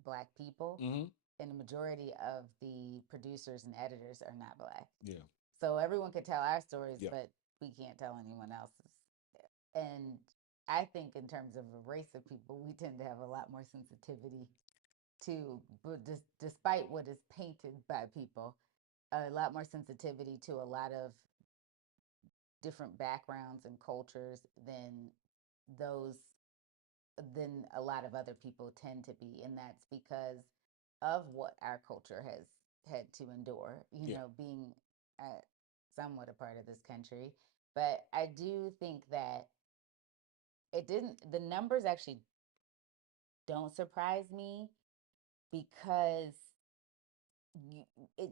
black people, Hmm. and the majority of the producers and editors are not black. Yeah. So everyone can tell our stories, Yeah. but we can't tell anyone else's. And I think in terms of a race of people, we tend to have a lot more sensitivity to, but despite what is painted by people, a lot more sensitivity to a lot of different backgrounds and cultures those than a lot of other people tend to be, and that's because of what our culture has had to endure, Yeah. being somewhat a part of this country. But I do think that it didn't the numbers actually don't surprise me because you, it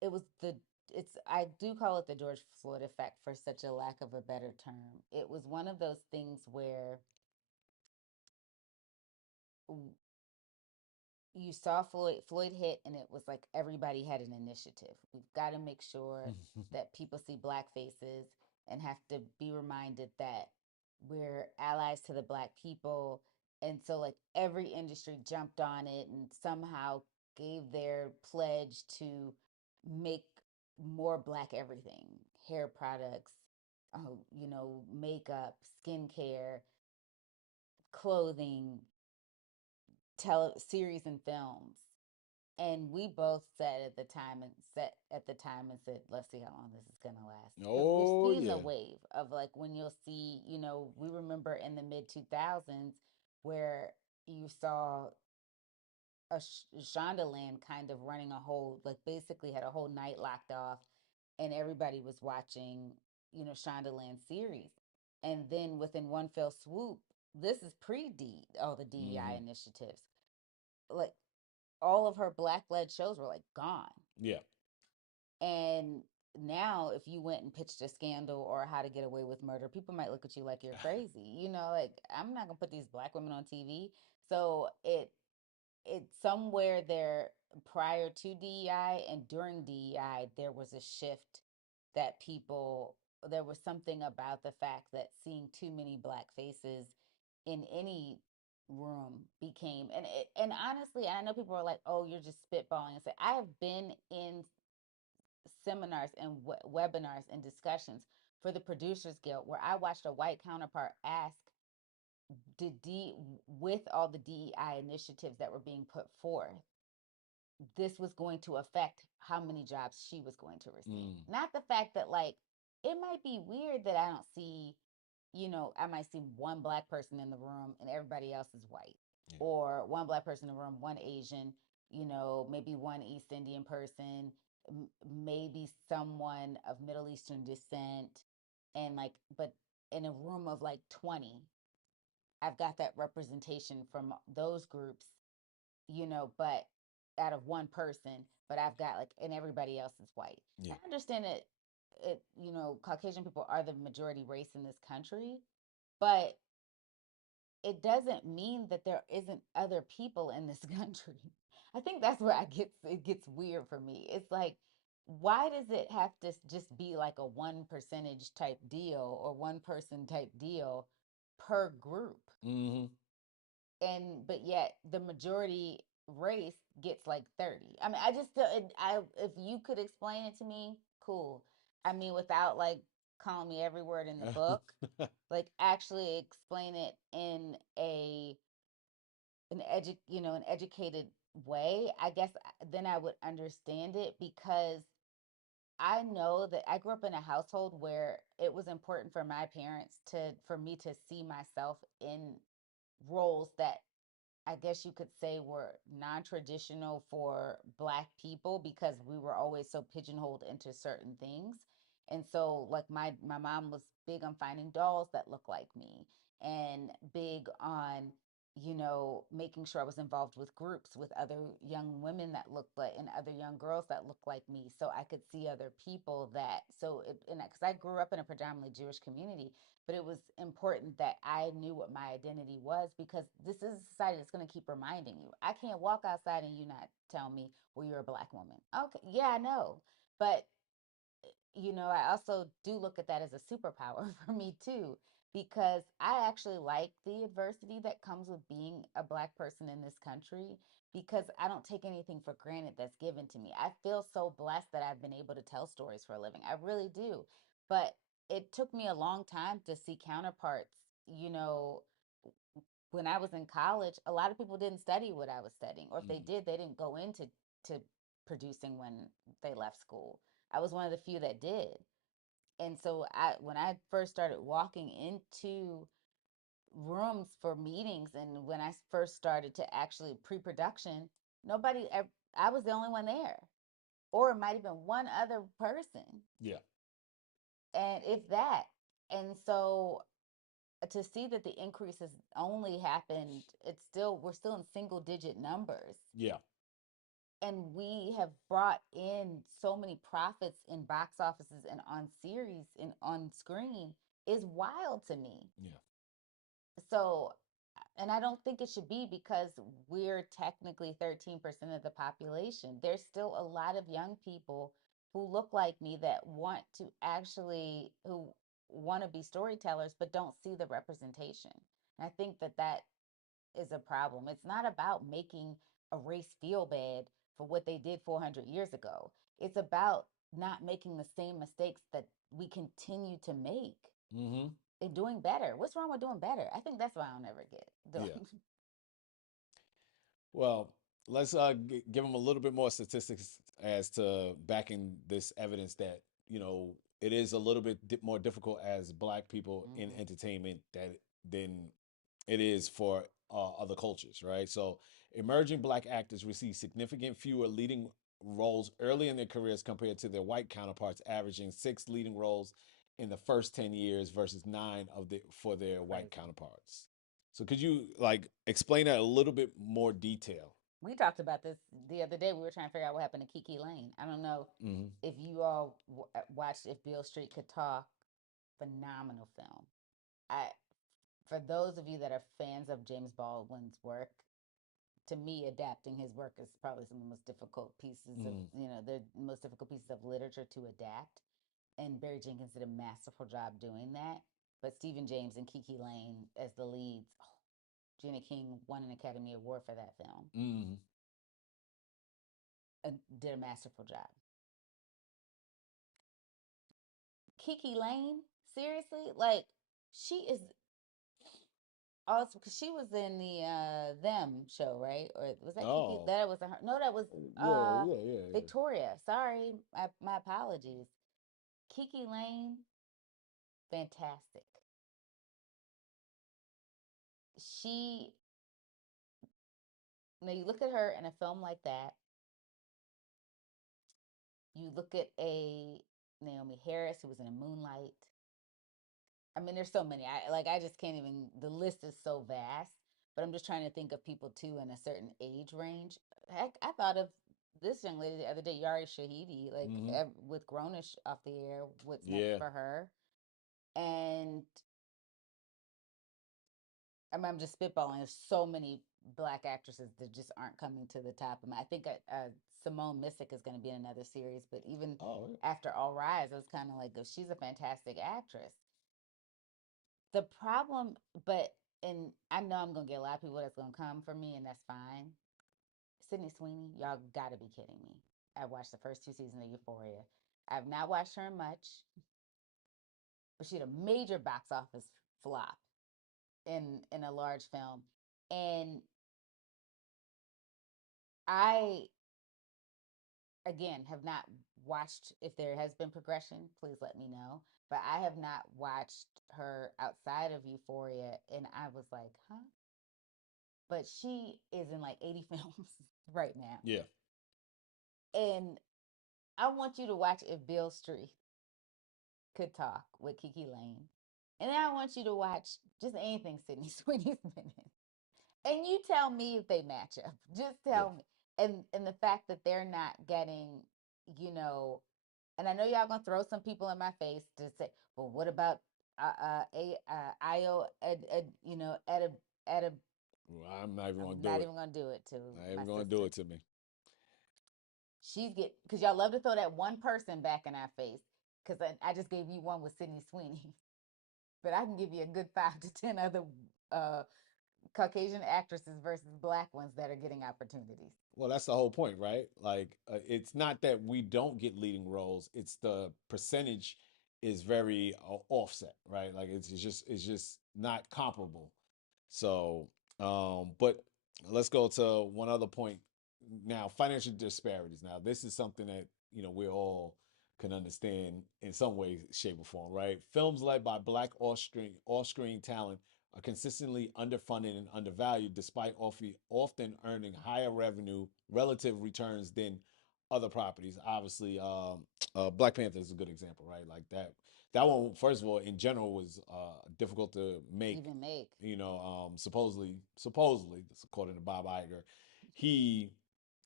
it was the it's I do call it the George Floyd effect for such a lack of a better term. It was one of those things where you saw Floyd hit, and it was like everybody had an initiative. We've got to make sure that people see black faces and have to be reminded that we're allies to the black people. And so, like, every industry jumped on it and somehow gave their pledge to make more black everything, hair products, makeup, skincare, clothing, series and films. And we both said, let's see how long this is gonna last, because we've Oh seen the yeah. wave of, like, when you'll see, we remember in the mid 2000s where you saw a Shondaland kind of running a whole, like, basically had a whole night locked off, and everybody was watching, Shondaland series, and then within one fell swoop, this is pre D all the DEI Hmm. initiatives, like, all of her black led shows were like gone. Yeah. And now, if you went and pitched a scandal or how to get away with murder, people might look at you like you're crazy. Like, I'm not gonna put these black women on TV. So it's somewhere there, prior to DEI and during DEI, there was a shift that people, there was something about the fact that seeing too many black faces in any room became, and honestly, I know people are like, oh, you're just spitballing, and say, I have been in seminars and webinars and discussions for the Producers Guild where I watched a white counterpart ask, did with all the DEI initiatives that were being put forth, this was going to affect how many jobs she was going to receive. Mm. Not the fact that, like, it might be weird that I don't see, I might see one black person in the room and everybody else is white, Yeah. or one black person in the room, one Asian, maybe one East Indian person, maybe someone of Middle Eastern descent, and, like, but in a room of like 20, I've got that representation from those groups, but out of one person, but I've got, like, and everybody else is white. Yeah. I understand that Caucasian people are the majority race in this country, but it doesn't mean that there isn't other people in this country. I think that's where it gets weird for me. It's like, why does it have to just be like a 1% type deal or one person type deal per group? Hmm. And but yet the majority race gets like 30. I mean, I if you could explain it to me, cool. I mean, without, like, calling me every word in the book, like, actually explain it in an educated way, I guess, then I would understand it, because I know that I grew up in a household where it was important for my parents for me to see myself in roles that I guess you could say were non-traditional for black people, because we were always so pigeonholed into certain things. And so, like, my mom was big on finding dolls that look like me, and big on, making sure I was involved with groups with other young women that looked like, and other young girls that looked like me, so I could see other people that, so it, and because I grew up in a predominantly Jewish community, but it was important that I knew what my identity was, because this is a society that's going to keep reminding you. I can't walk outside and you not tell me, well, you're a black woman. Okay, yeah, I know. But, I also do look at that as a superpower for me too, because I actually like the adversity that comes with being a black person in this country, because I don't take anything for granted that's given to me. I feel so blessed that I've been able to tell stories for a living. I really do. But it took me a long time to see counterparts, you know, when I was in college, a lot of people didn't study what I was studying, or if they Hmm. did, they didn't go into to producing when they left school. I was one of the few that did. And so when I first started walking into rooms for meetings, and when I first started to actually pre-production, nobody I was the only one there. Or it might have been one other person. Yeah. And if that. And so to see that the increase has only happened, we're still in single digit numbers, Yeah. and we have brought in so many profits in box offices and on series and on screen, is wild to me. Yeah. So, and I don't think it should be, because we're technically 13% of the population. There's still a lot of young people who look like me that who want to be storytellers but don't see the representation. And I think that is a problem. It's not about making a race feel bad for what they did 400 years ago. It's about not making the same mistakes that we continue to make Mm-hmm. and doing better. What's wrong with doing better? I think that's why I'll never get Yeah. doing. Well, let's give them a little bit more statistics as to backing this evidence that it is a little bit more difficult as Black people in Mm-hmm. entertainment that than it is for other cultures, right? So, emerging Black actors receive significant fewer leading roles early in their careers compared to their white counterparts, averaging 6 leading roles in the first 10 years versus 9 of the for their white Crazy. counterparts. So could you like explain that a little bit more detail? We talked about this the other day. We were trying to figure out what happened to Kiki Lane. I don't know Mm-hmm. if you all watched If Beale Street Could Talk. Phenomenal film. I For those of you that are fans of James Baldwin's work, to me, adapting his work is probably some of the most difficult pieces of, Mm. the most difficult pieces of literature to adapt. And Barry Jenkins did a masterful job doing that. But Stephen James and Kiki Lane as the leads, oh, Gina King won an Academy Award for that film Mm-hmm. and did a masterful job. Kiki Lane, seriously, like she is also because she was in the Them show, right? Or was that Kiki? Oh, That was her. No, that was yeah, yeah, yeah, yeah. Victoria. Sorry, my apologies. Kiki Lane, fantastic. She Now you look at her in a film like that. You look at a Naomi Harris who was in a Moonlight. I mean, there's so many. I just can't even. The list is so vast. But I'm just trying to think of people too in a certain age range. Heck, I thought of this young lady the other day, Yari Shahidi, like Mm-hmm. with Grownish off the air. What's next Yeah. for her? And I'm just spitballing. There's so many Black actresses that just aren't coming to the top. I think Simone Missick is going to be in another series, but even Oh, yeah. after All Rise, I was kind of like, oh, she's a fantastic actress. The problem, but and I know I'm gonna get a lot of people that's gonna come for me, and that's fine. Sydney Sweeney, y'all gotta be kidding me. I watched the first 2 seasons of Euphoria. I've not watched her much, but she had a major box office flop in a large film, and I again have not watched. If there has been progression, please let me know. But I have not watched her outside of Euphoria, and I was like, huh? But she is in like 80 films right now. Yeah. And I want you to watch If Bill Street Could Talk with Kiki Lane. And then I want you to watch just anything Sydney Sweeney's been in. And you tell me if they match up. Just Yeah. tell me. And the fact that they're not getting, you know, and I know y'all gonna throw some people in my face to say, well, what about Io, at a, Well, I'm not even gonna I'm do not it. even gonna do it to Not my even gonna do sister. it to me. Because y'all love to throw that one person back in our face. Because I just gave you one with Sydney Sweeney, but I can give you a good 5 to 10 other uh, Caucasian actresses versus Black ones that are getting opportunities. Well, that's the whole point, right? Like, it's not that we don't get leading roles; it's the percentage is very offset, right? Like, it's just not comparable. So, but let's go to one other point now: financial disparities. Now, this is something that we all can understand in some way, shape, or form, right? Films led by Black off-screen talent are consistently underfunded and undervalued, despite often earning higher revenue relative returns than other properties. Obviously, Black Panther is a good example, right? Like that one, first of all, in general, was difficult to make. Even make. Supposedly, according to Bob Iger, he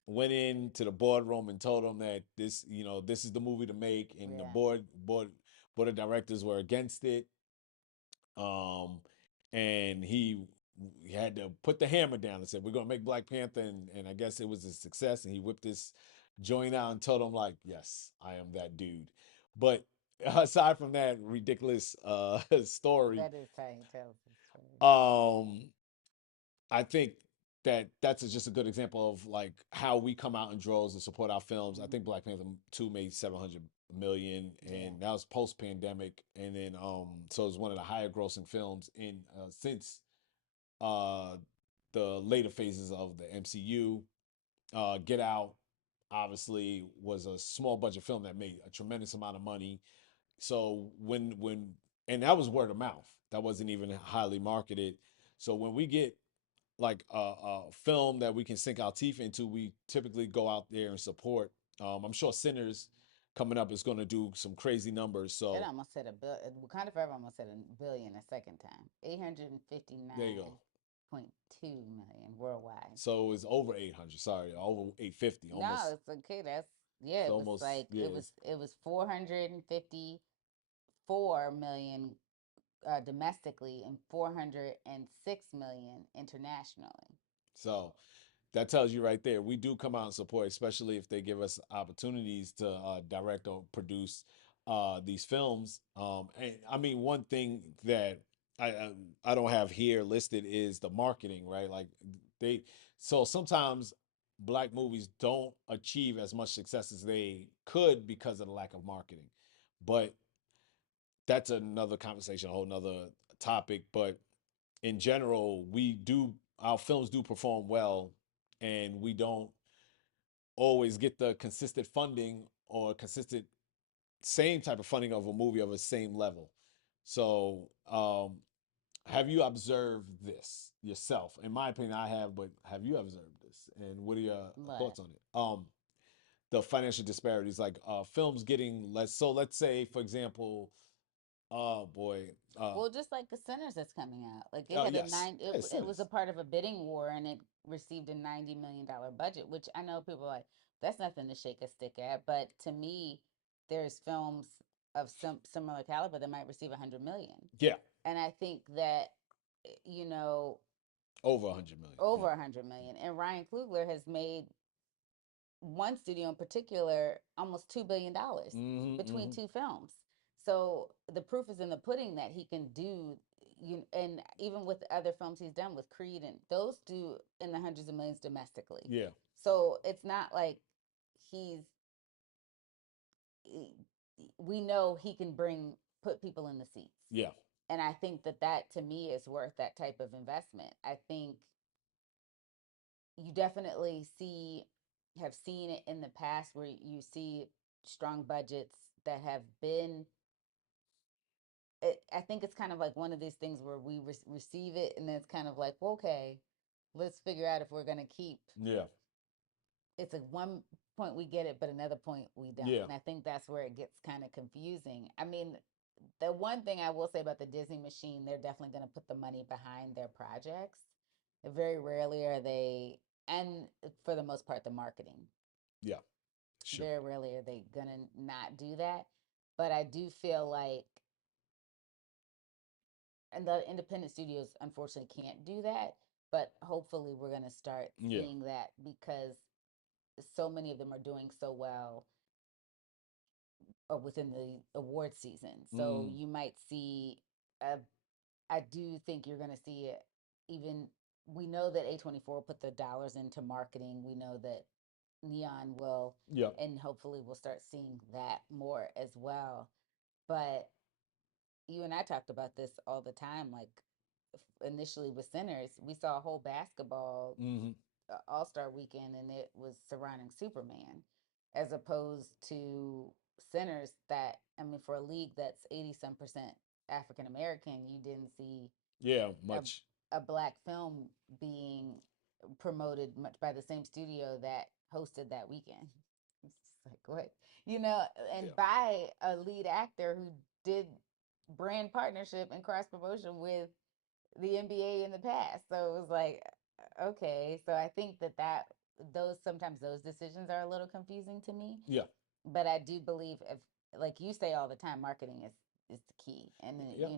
went into the boardroom and told them that this is the movie to make, and the Yeah. board of directors were against it. Um, and he had to put the hammer down and said, "We're gonna make Black Panther," and I guess it was a success. And he whipped this joint out and told them like, "Yes, I am that dude." But aside from that ridiculous story, That is how he tells the story. um, I think that that's just a good example of like how we come out in droves and support our films. I think Mm-hmm. Black Panther 2 made million, Yeah. and that was post pandemic. And then so it's one of the higher grossing films in since uh the later phases of the MCU. Get Out obviously was a small budget film that made a tremendous amount of money. So when and that was word of mouth. That wasn't even highly marketed. So when we get like a film that we can sink our teeth into, we typically go out there and support. I'm sure Sinners coming up is going to do some crazy numbers. It So almost hit a bill. Wakanda Forever almost hit a billion a second time. there you go. 859.2 million worldwide. So it's over 800. Sorry, over 850. No, Almost. it's okay. That's yeah. It's It was almost like yeah. it was 454 million domestically and 406 million internationally. So that tells you right there. We do come out and support, especially if they give us opportunities to direct or produce these films. And I mean, one thing that I, I I don't have here listed is the marketing, right? Like they, so sometimes black movies don't achieve as much success as they could because of the lack of marketing. But that's another conversation, a whole nother topic. But in general, we do our films do perform well, and we don't always get the consistent funding or consistent same type of funding of a movie of a same level. So, have you observed this yourself? In my opinion, I have, but have you observed this? And what are your But thoughts on it? The financial disparities, like films getting less. So let's say, for example, oh boy, well, just like the Sinners that's coming out, like it had a yes, nine. yeah, It was a Sinners, part of a bidding war, and it received a $90 million budget, which I know people are like that's nothing to shake a stick at. But to me, there's films of some similar caliber that might receive 100 million, yeah, and I think that you know over 100 million, over yeah. 100 million. And Ryan Coogler has made one studio in particular almost $2 billion Mm-hmm, between mm-hmm. two films. So the proof is in the pudding that he can do. And even with the other films he's done with Creed, and those do in the hundreds of millions domestically. Yeah, So it's not like he's we know he can bring put people in the seats. yeah, And I think that that to me is worth that type of investment. I think you definitely have seen it in the past where you see strong budgets that have been I think it's kind of like one of these things where we receive it and then it's kind of like, well, okay, let's figure out if we're going to keep yeah, it's like one point we get it but another point we don't, yeah, and I think that's where it gets kind of confusing. I mean, the one thing I will say about the Disney machine, they're definitely going to put the money behind their projects. Very rarely are they, and for the most part the marketing, yeah. Sure. very rarely are they gonna not do that. But I do feel like, and the independent studios unfortunately can't do that. But hopefully, we're gonna start Yeah. seeing that because so many of them are doing so well within the award season. So Mm. you might see, a, I do think you're gonna see it. Even we know that A24 put the dollars into marketing. We know that Neon will, Yeah. and hopefully we'll start seeing that more as well. But you and I talked about this all the time. Like initially with Sinners, we saw a whole basketball Mm-hmm. All Star weekend, and it was surrounding Superman, as opposed to Sinners. That I mean, for a league that's 80% African American, you didn't see Yeah. a Much. a black film being promoted much by the same studio that hosted that weekend. It's just like what, and Yeah. by a lead actor who did brand partnership and cross promotion with the NBA in the past. So it was like, okay. So I think that those sometimes those decisions are a little confusing to me. Yeah. But I do believe if, like you say all the time, marketing is the key, and Yeah.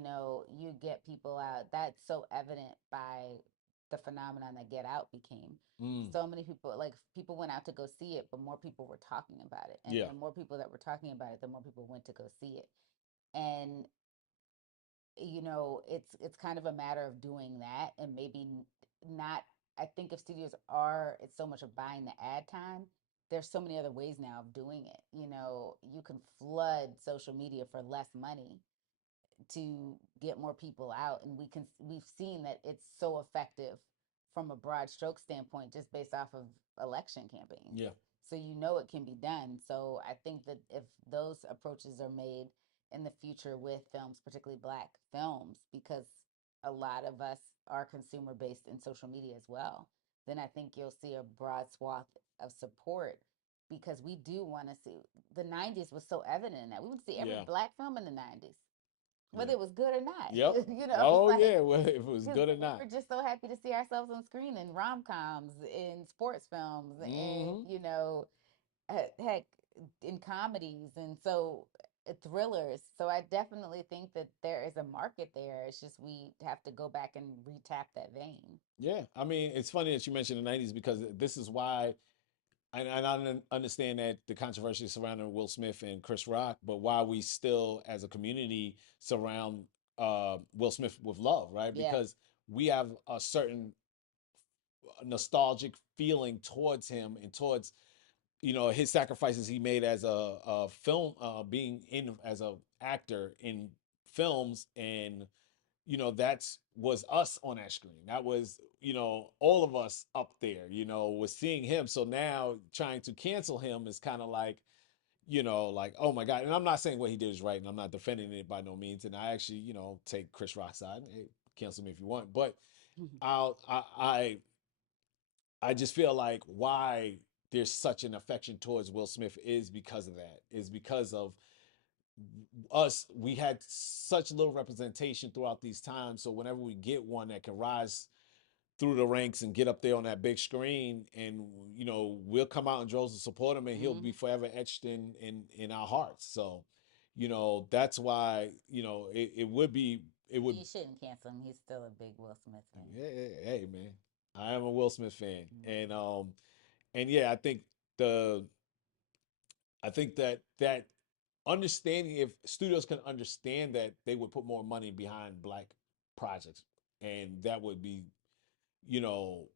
you get people out. That's so evident by the phenomenon that Get Out became. Mm. So many people, like people went out to go see it, but more people were talking about it, and Yeah. the more people that were talking about it, the more people went to go see it. And it's kind of a matter of doing that, and maybe not. I think if studios are, it's so much of buying the ad time, there's so many other ways now of doing it. You can flood social media for less money to get more people out, and we've seen that it's so effective from a broad stroke standpoint just based off of election campaigns. Yeah. So it can be done. So I think that if those approaches are made in the future with films, particularly black films, because a lot of us are consumer based in social media as well, then I think you'll see a broad swath of support, because we do want to see. The 90s was so evident in that we would see every Yeah. black film in the 90s, whether Yeah. it was good or not. Yep. It's Oh like, yeah, well, if it was because good or we not. were just so happy to see ourselves on screen in rom-coms, in sports films, and Mm-hmm. heck, in comedies, and so thrillers. So I definitely think that there is a market there. It's just we have to go back and retap that vein. Yeah. I mean, it's funny that you mentioned the 90s because this is why and I understand that the controversy surrounding Will Smith and Chris Rock, but why we still, as a community, surround Will Smith with love, right? Yeah. Because we have a certain nostalgic feeling towards him and towards his sacrifices he made as a film being in as a actor in films, and that's was us on that screen. That was all of us up there was seeing him. So now trying to cancel him is kind of like like, oh my god. And I'm not saying what he did is right, and I'm not defending it by no means, and I actually take Chris Rock's side. Hey, cancel me if you want, but I'll I just feel like why there's such an affection towards Will Smith is because of that. Is because of us. We had such little representation throughout these times. So whenever we get one that can rise through the ranks and get up there on that big screen, and we'll come out in droves to support him, and he'll be Mm-hmm. forever etched in our hearts. So that's why it would be it would. You shouldn't cancel him. He's still a big Will Smith fan. Hey, man, I am a Will Smith fan, Mm-hmm. and yeah, the I think that understanding, if studios can understand that, they would put more money behind black projects, and that would be you know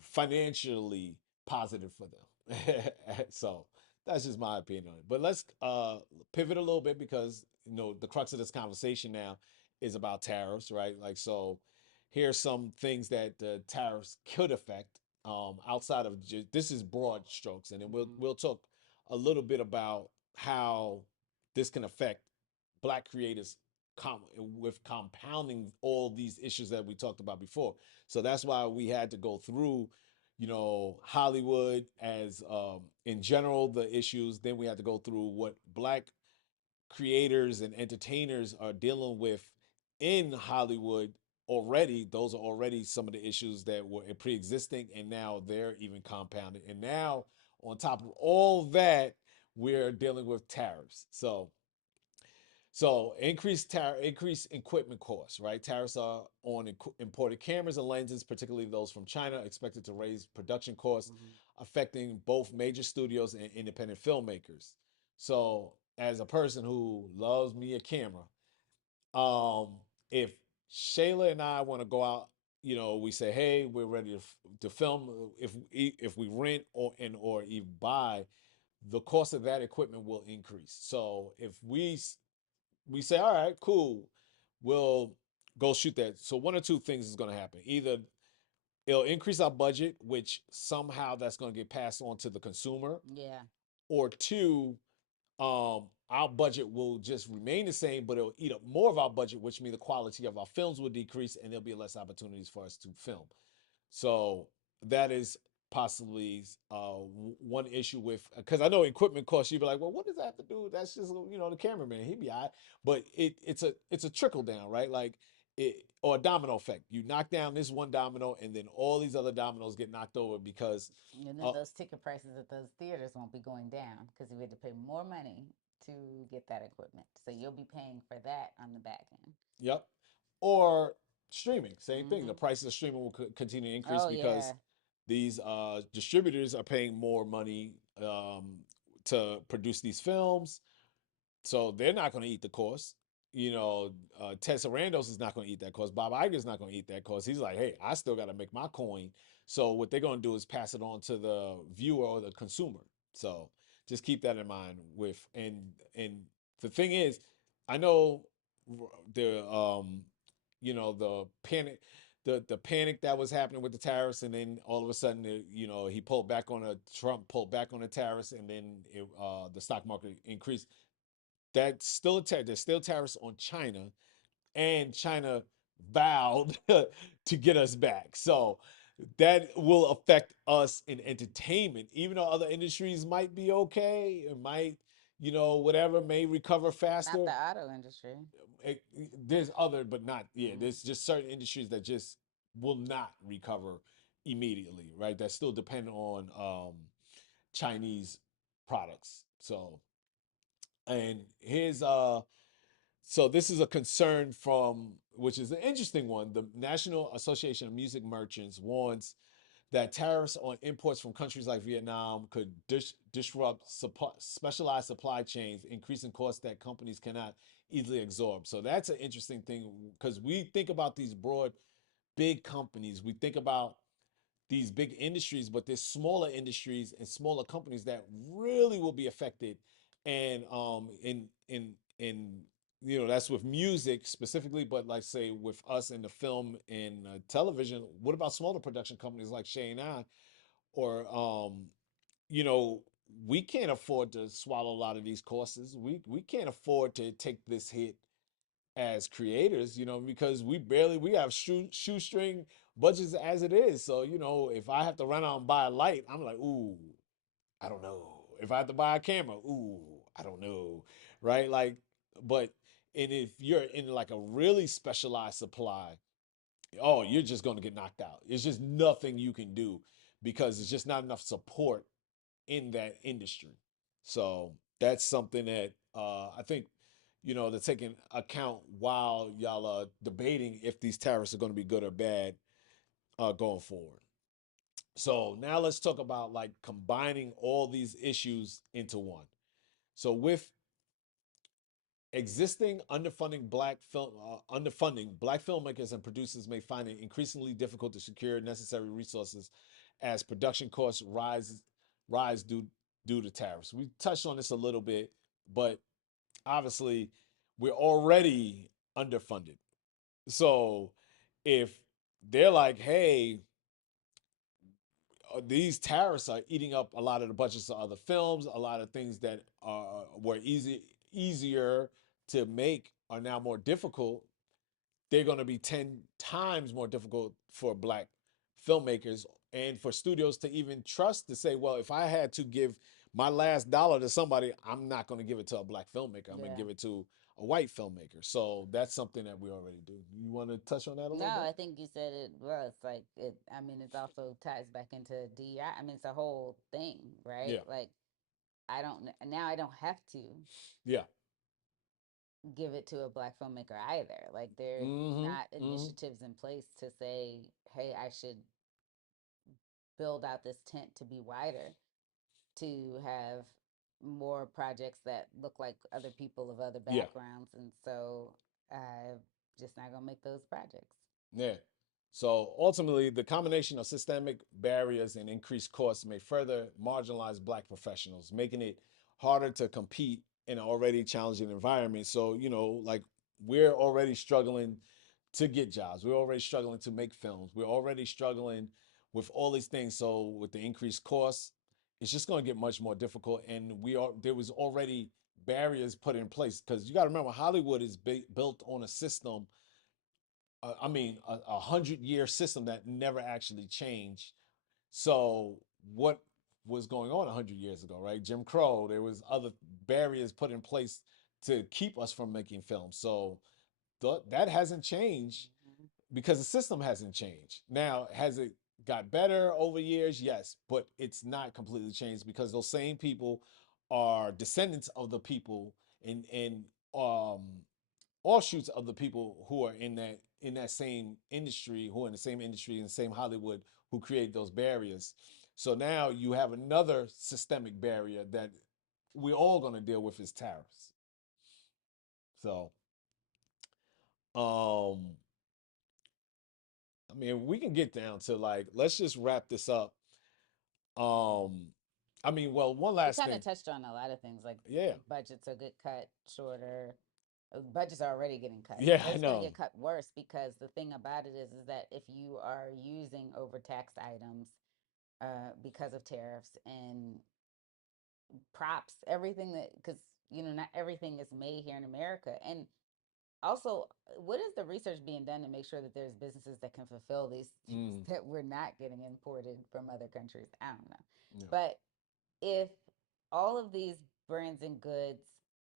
financially positive for them. So that's just my opinion on it. But let's pivot a little bit, because the crux of this conversation now is about tariffs, right? Like, so here's some things that the tariffs could affect, outside of this is broad strokes, and then we'll Mm-hmm. we'll talk a little bit about how this can affect black creators, with compounding all these issues that we talked about before. So that's why we had to go through Hollywood as, in general, the issues. Then we had to go through what black creators and entertainers are dealing with in Hollywood already. Those are already some of the issues that were pre-existing, and now they're even compounded. And now, on top of all that, we're dealing with tariffs. So increased equipment costs, right? Tariffs are on imported cameras and lenses, particularly those from China, expected to raise production costs, Mm-hmm. affecting both major studios and independent filmmakers. So, as a person who loves me a camera, um, if Shayla and I want to go out, we say, hey, we're ready to film. If we rent or even buy, the cost of that equipment will increase. So if we say, all right, cool, we'll go shoot that. So one or two things is going to happen. Either it'll increase our budget, which somehow that's going to get passed on to the consumer, Yeah. or two, our budget will just remain the same, but it'll eat up more of our budget, which means the quality of our films will decrease, and there'll be less opportunities for us to film. So that is possibly one issue with, because I know equipment costs. You'd be like, well, what does that have to do? That's just the cameraman. He'd be all right. But it's a trickle down, right? Like or a domino effect. You knock down this one domino, and then all these other dominoes get knocked over because And then uh, those ticket prices at those theaters won't be going down because you had to pay more money to get that equipment. So you'll be paying for that on the back end. yep. Or streaming, same thing. The Mm-hmm. prices of streaming will continue to increase Oh because yeah. these distributors are paying more money to produce these films, so they're not going to eat the cost. Ted Sarandos is not going to eat that cost. Bob Iger's not going to eat that cost. He's like, hey, I still got to make my coin. So what they're going to do is pass it on to the viewer or the consumer. So just keep that in mind. With and the thing is, I know the the panic that was happening with the tariffs, and then all of a sudden, he pulled back on a Trump pulled back on the tariffs, and then the stock market increased. That's still there's still tariffs on China, and China vowed to get us back. So that will affect us in entertainment, even though other industries might be okay, it might, whatever may recover Not the faster. auto industry. There's other, but not, yeah, Mm. there's just certain industries that just will not recover immediately, right? That still depend on Chinese products. So, and here's so this is a concern from, which is an interesting one. The National Association of Music Merchants warns that tariffs on imports from countries like Vietnam could disrupt specialized supply chains, increasing costs that companies cannot easily absorb. So that's an interesting thing, because we think about these broad, big companies. We think about these big industries, but there's smaller industries and smaller companies that really will be affected. And in that's with music specifically, but like say with us in the film and television, what about smaller production companies like Shay and I, or you know, we can't afford to swallow a lot of these costs. We can't afford to take this hit as creators, because we have shoestring budgets as it is. So, if I have to run out and buy a light, I'm like, ooh, I don't know. If I have to buy a camera, ooh, I don't know. Right? Like, but and if you're in like a really specialized supply, oh, you're just gonna get knocked out. It's just nothing you can do, because it's just not enough support in that industry. So that's something that I think, to take into account while y'all are debating if these tariffs are going to be good or bad going forward. So now let's talk about like combining all these issues into one. So with existing underfunding, black filmmakers and producers may find it increasingly difficult to secure necessary resources as production costs rise due to tariffs. We touched on this a little bit, but obviously we're already underfunded. So if they're like, hey, these tariffs are eating up a lot of the budgets of other films, a lot of things that were easier to make are now more difficult. They're going to be 10 times more difficult for black filmmakers and for studios to even trust to say, well, if I had to give my last dollar to somebody, I'm not going to give it to a black filmmaker. I'm going to Yeah. give it to a white filmmaker. So that's something that we already do. You want to touch on that a No, little bit? I think you said it well. It's like it. I mean, it also ties back into DI. I mean, it's a whole thing, right? Yeah. Like I don't now. I don't have to Yeah. give it to a black filmmaker either. Like there are Mm-hmm. not Mm-hmm. initiatives in place to say, hey, I should build out this tent to be wider, to have more projects that look like other people of other Yeah. backgrounds, and so I'm just not gonna make those projects. Yeah. So ultimately, the combination of systemic barriers and increased costs may further marginalize black professionals, making it harder to compete in an already challenging environment. So, like, we're already struggling to get jobs. We're already struggling to make films. We're already struggling with all these things. So, with the increased costs, it's just going to get much more difficult. And there was already barriers put in place, because you got to remember, Hollywood is built on a system, I mean, a 100-year system that never actually changed. So what was going on 100 years ago, right? Jim Crow. There was other barriers put in place to keep us from making films. So that hasn't changed Mhm. because the system hasn't changed. Now, has it got better over years? Yes, but it's not completely changed, because those same people are descendants of the people and um offshoots of the people who are in that same industry, who are in the same industry in the same Hollywood, who create those barriers. So now you have another systemic barrier that we're all going to deal with, is tariffs. So um I mean, we can get down to, like, let's just wrap this up. Um I mean, well, one We last kind of thing. touched on a lot of things like Yeah. budgets will get cut shorter. Budgets are already getting cut. Yeah, They're I just going to know. get cut worse because the thing about it is that if you are using overtaxed items because of tariffs and props, everything that, because, not everything is made here in America. And also, what is the research being done to make sure that there's businesses that can fulfill these things Mm, that we're not getting imported from other countries? I don't know. yeah. But if all of these brands and goods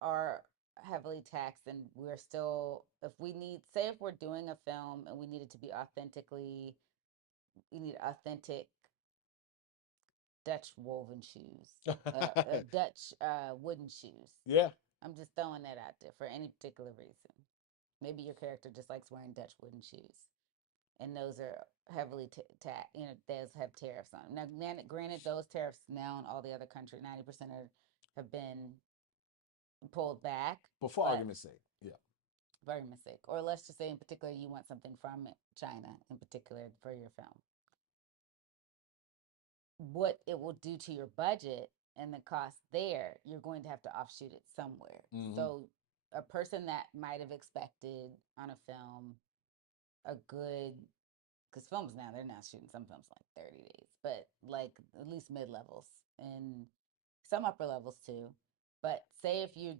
are heavily taxed and we're still, if we need, say, if we're doing a film and we need it to be authentically, we need authentic Dutch woven shoes, Dutch wooden shoes. Yeah. I'm just throwing that out there for any particular reason. Maybe your character just likes wearing Dutch wooden shoes, and those are heavily those have tariffs on them. Now, granted, those tariffs now in all the other countries, 90% have been pulled back, But for but argument's sake, yeah. very mistake. Or let's just say, in particular, you want something from China, in particular, for your film. What it will do to your budget and the cost there, you're going to have to offshoot it somewhere. Mm-hmm. So, a person that might have expected on a film a good, because films now they're not shooting some films like 30 days, but like at least mid levels and some upper levels too. But say if you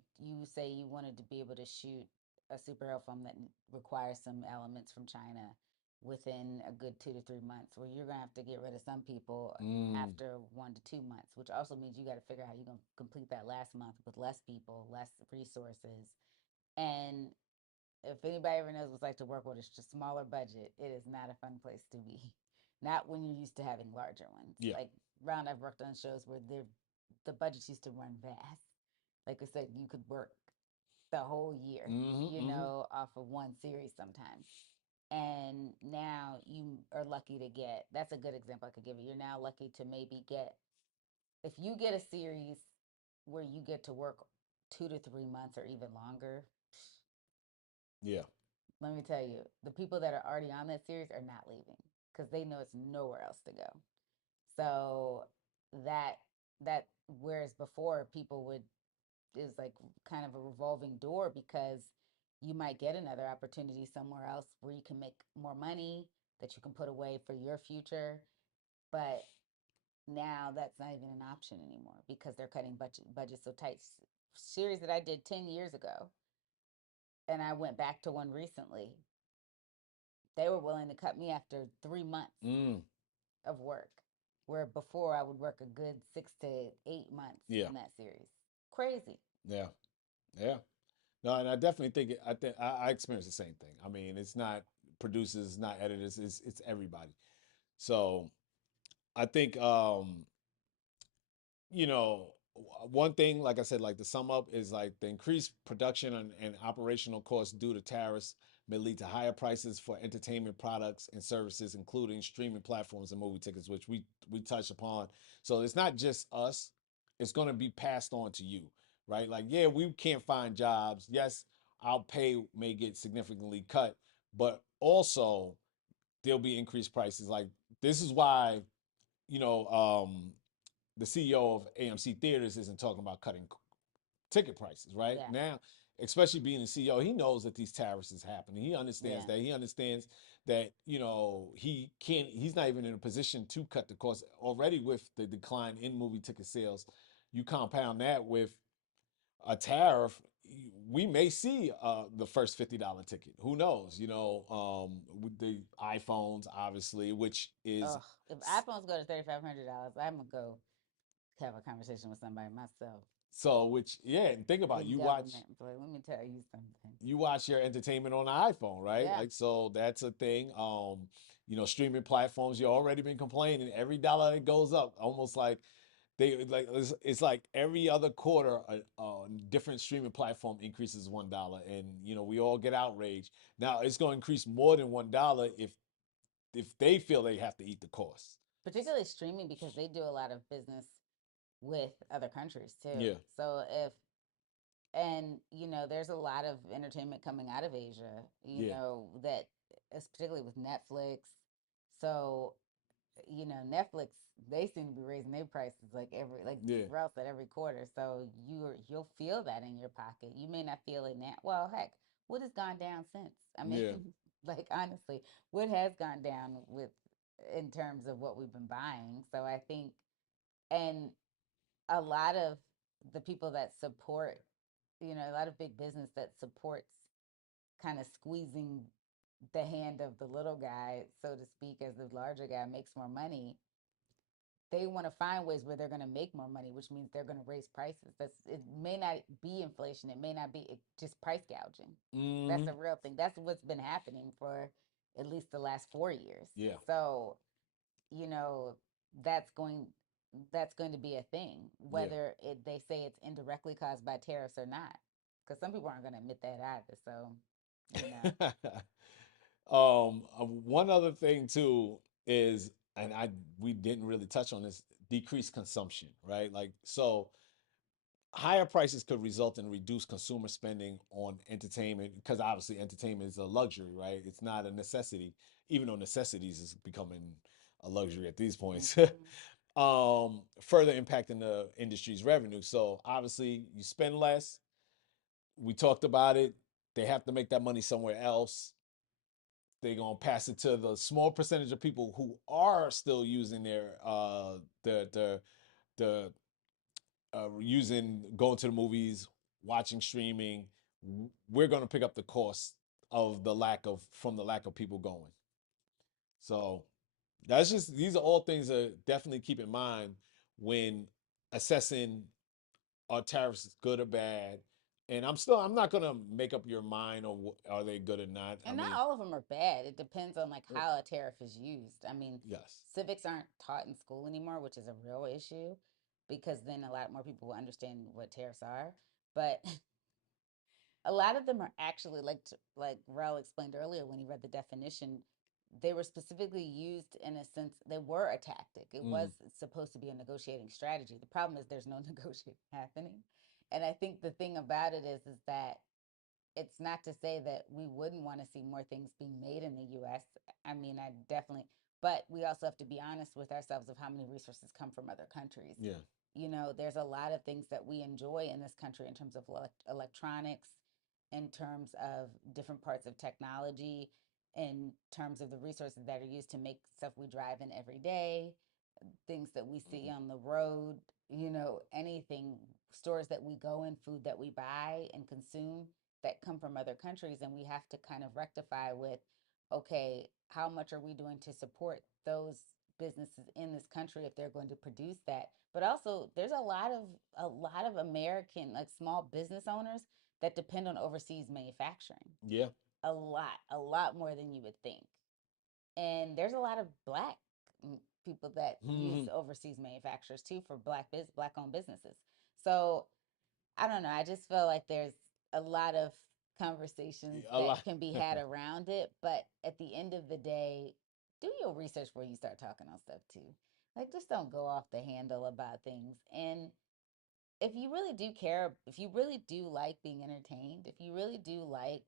say you wanted to be able to shoot a superhero film that requires some elements from China within a good 2 to 3 months, well, you're gonna have to get rid of some people Mm, after 1 to 2 months, which also means you got to figure out how you're gonna complete that last month with less people, less resources, and if anybody ever knows what it's like to work with a smaller budget, it is not a fun place to be. Not when you're used to having larger ones. yeah. Like round, I've worked on shows where the budgets used to run vast. Like I said, you could work the whole year, Mm-hmm. Mm-hmm. off of one series sometimes. And now you are lucky to get, that's a good example I could give you. You're now lucky to maybe get, if you get a series where you get to work 2 to 3 months or even longer, Yeah. let me tell you, the people that are already on that series are not leaving because they know it's nowhere else to go. So that that whereas before people would is like kind of a revolving door because you might get another opportunity somewhere else where you can make more money that you can put away for your future, but now that's not even an option anymore because they're cutting budget so tight. Series that I did 10 years ago and I went back to one recently, they were willing to cut me after 3 months Mm, of work, where before I would work a good 6 to 8 months yeah. on that series. Crazy. Yeah. Yeah. No, and I definitely think I think I experience the same thing. I mean, it's not producers, not editors, it's everybody. So I think you know, one thing, like I said, like to sum up, is like the increased production and operational costs due to tariffs may lead to higher prices for entertainment products and services, including streaming platforms and movie tickets, which we touched upon. So it's not just us; it's going to be passed on to you, right? Like, yeah, we can't find jobs. Yes, our pay may get significantly cut, but also there'll be increased prices. Like this is why you know the CEO of AMC Theaters isn't talking about cutting ticket prices right Yeah. now, especially being the CEO. He knows that these tariffs is happening. He understands Yeah. that. He understands that he can't. He's not even in a position to cut the cost already with the decline in movie ticket sales. You compound that with a tariff, we may see the first $50 ticket. Who knows? With the iPhones, obviously, which is Ugh. If iPhones go to $3,500, I'm gonna go have a conversation with somebody myself so. Which yeah, and think about it, in government. But let me tell you something. you watch your entertainment on the iPhone, right? Yeah. Like so that's a thing. Streaming platforms, you've already been complaining. Every dollar that goes up, almost like they like it's like every other quarter a different streaming platform increases $1, and we all get outraged. Now it's going to increase more than $1 if they feel they have to eat the cost. Particularly streaming because they do a lot of business with other countries too. Yeah, So if and there's a lot of entertainment coming out of Asia, yeah, that is particularly with Netflix. So Netflix, they seem to be raising their prices like Yeah. Ralph said, every quarter. So you'll feel that in your pocket. You may not feel it now. Well, heck, what has gone down since? I mean, Yeah. like honestly, what has gone down with in terms of what we've been buying? So I think, and a lot of the people that support, a lot of big business that supports kind of squeezing the hand of the little guy, so to speak, as the larger guy makes more money, they want to find ways where they're going to make more money, which means they're going to raise prices. It may not be inflation, it may not be just price gouging. That's Hmm. a real thing. That's what's been happening for at least the last 4 years. Yeah. So, you know, that's going that's going to be a thing, Yeah. whether they say it's indirectly caused by tariffs or not, because some people aren't going to admit that either. So, you know, One other thing too is, and I we didn't really touch on this, decreased consumption, right? Like, so higher prices could result in reduced consumer spending on entertainment, because obviously entertainment is a luxury, right? It's not a necessity, even though necessities is becoming a luxury at these points. mm-hmm. Further impacting the industry's revenue. So obviously you spend less. We talked about it. They have to make that money somewhere else. They're gonna pass it to the small percentage of people who are still using the using going to the movies, watching streaming. We're gonna pick up the cost of the lack of from the lack of people going. So that's just these are all things to definitely keep in mind when assessing, are tariffs good or bad. And I'm not gonna make up your mind on are they good or not. I And not mean, all of them are bad. It depends on like how a tariff is used. I mean, yes. civics aren't taught in school anymore, which is a real issue because then a lot more people will understand what tariffs are. But a lot of them are actually like Rel explained earlier when he read the definition, they were specifically used in a sense they were a tactic. It Mm, was supposed to be a negotiating strategy. The problem is there's no negotiating happening. And I think the thing about it is that it's not to say that we wouldn't want to see more things being made in the US. I mean, I definitely, but we also have to be honest with ourselves of how many resources come from other countries. yeah. There's a lot of things that we enjoy in this country in terms of electronics, in terms of different parts of technology, in terms of the resources that are used to make stuff we drive in every day, things that we see on the road, anything, stores that we go in, food that we buy and consume that come from other countries. And we have to kind of rectify with, okay, how much are we doing to support those businesses in this country if they're going to produce that? But also there's a lot of American like small business owners that depend on overseas manufacturing. Yeah. A lot more than you would think. And there's a lot of black people that use Mhm. overseas manufacturers too for black owned businesses. So I don't know. I just feel like there's a lot of conversations A that lot. can be had around it, but at the end of the day, do your research before you start talking on stuff too. Like just don't go off the handle about things. And if you really do care, if you really do like being entertained, if you really do like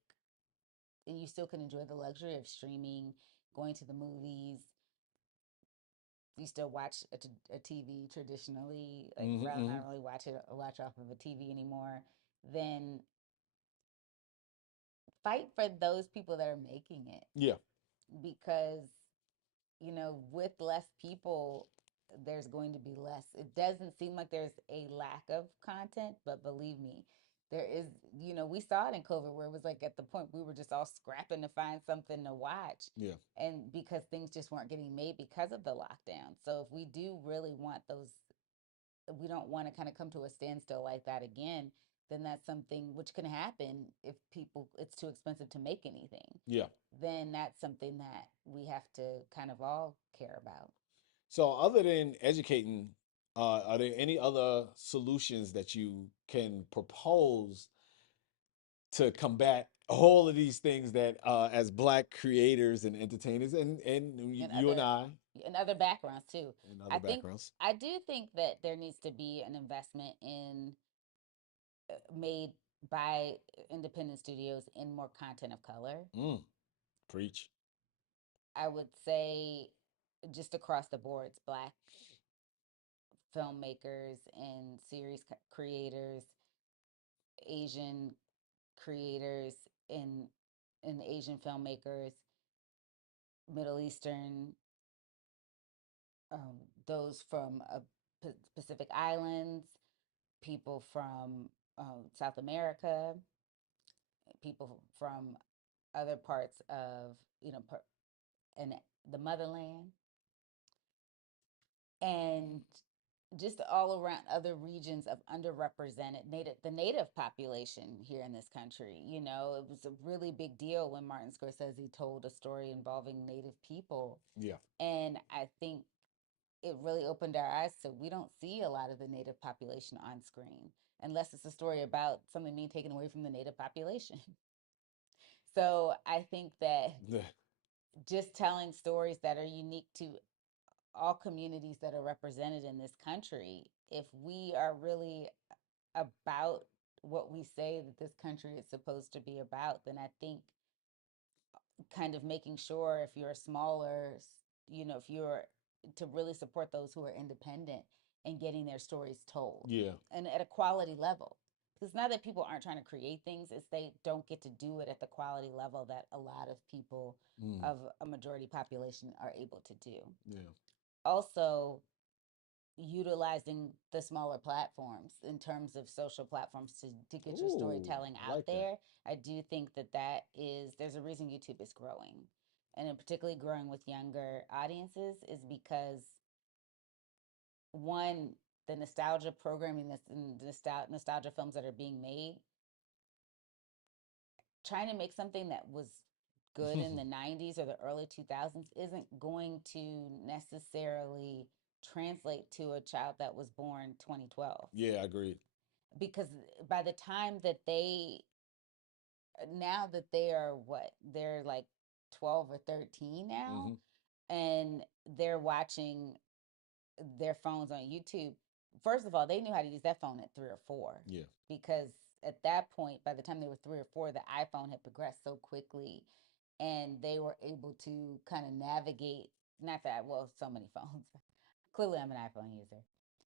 and you still can enjoy the luxury of streaming, going to the movies, you still watch a TV traditionally, like Hmm. Ralph and I Hmm. don't really watch off of a TV anymore, then fight for those people that are making it Yeah. because with less people there's going to be less. It doesn't seem like there's a lack of content, but believe me, there is. We saw it in COVID where it was like at the point we were just all scrapping to find something to watch, Yeah. and because things just weren't getting made because of the lockdown. So if we do really want those, we don't want to kind of come to a standstill like that again, then that's something which can happen if people it's too expensive to make anything. Yeah. Then that's something that we have to kind of all care about. So, other than educating, are there any other solutions that you can propose to combat all of these things that, as Black creators and entertainers, and and you and other I, and other backgrounds too. and I other think backgrounds? I do think that there needs to be an investment in made by independent studios in more content of color. Mm, preach. I would say just across the board, it's black filmmakers and series creators, Asian creators and Asian filmmakers, Middle Eastern, those from Pacific Islands, people from South America, people from other parts of and the motherland, and just all around other regions of underrepresented the native population here in this country. It was a really big deal when Martin Scorsese told a story involving native people. Yeah. And I think it really opened our eyes to we don't see a lot of the native population on screen unless it's a story about something being taken away from the native population. So I think that just telling stories that are unique to all communities that are represented in this country, if we are really about what we say that this country is supposed to be about, then I think kind of making sure if you're smaller, if you're to really support those who are independent and getting their stories told. Yeah. And at a quality level. It's not that people aren't trying to create things, it's they don't get to do it at the quality level that a lot of people of a majority population are able to do. Yeah. Also, utilizing the smaller platforms in terms of social platforms to get your storytelling I out like that. there. I do think that is there's a reason YouTube is growing, and in particularly growing with younger audiences is because one, the nostalgia programming that's in nostalgia films that are being made, trying to make something that was good in the 90s or the early 2000s isn't going to necessarily translate to a child that was born 2012. Yeah, I agree. Because by the time that now that they are what, they're like 12 or 13 now, Mm-hmm. and they're watching their phones on YouTube. First of all, they knew how to use that phone at 3 or 4, Yeah. because at that point, by the time they were 3 or 4, the iPhone had progressed so quickly, and they were able to kind of navigate. Not that well, so many phones. Clearly, I'm an iPhone user,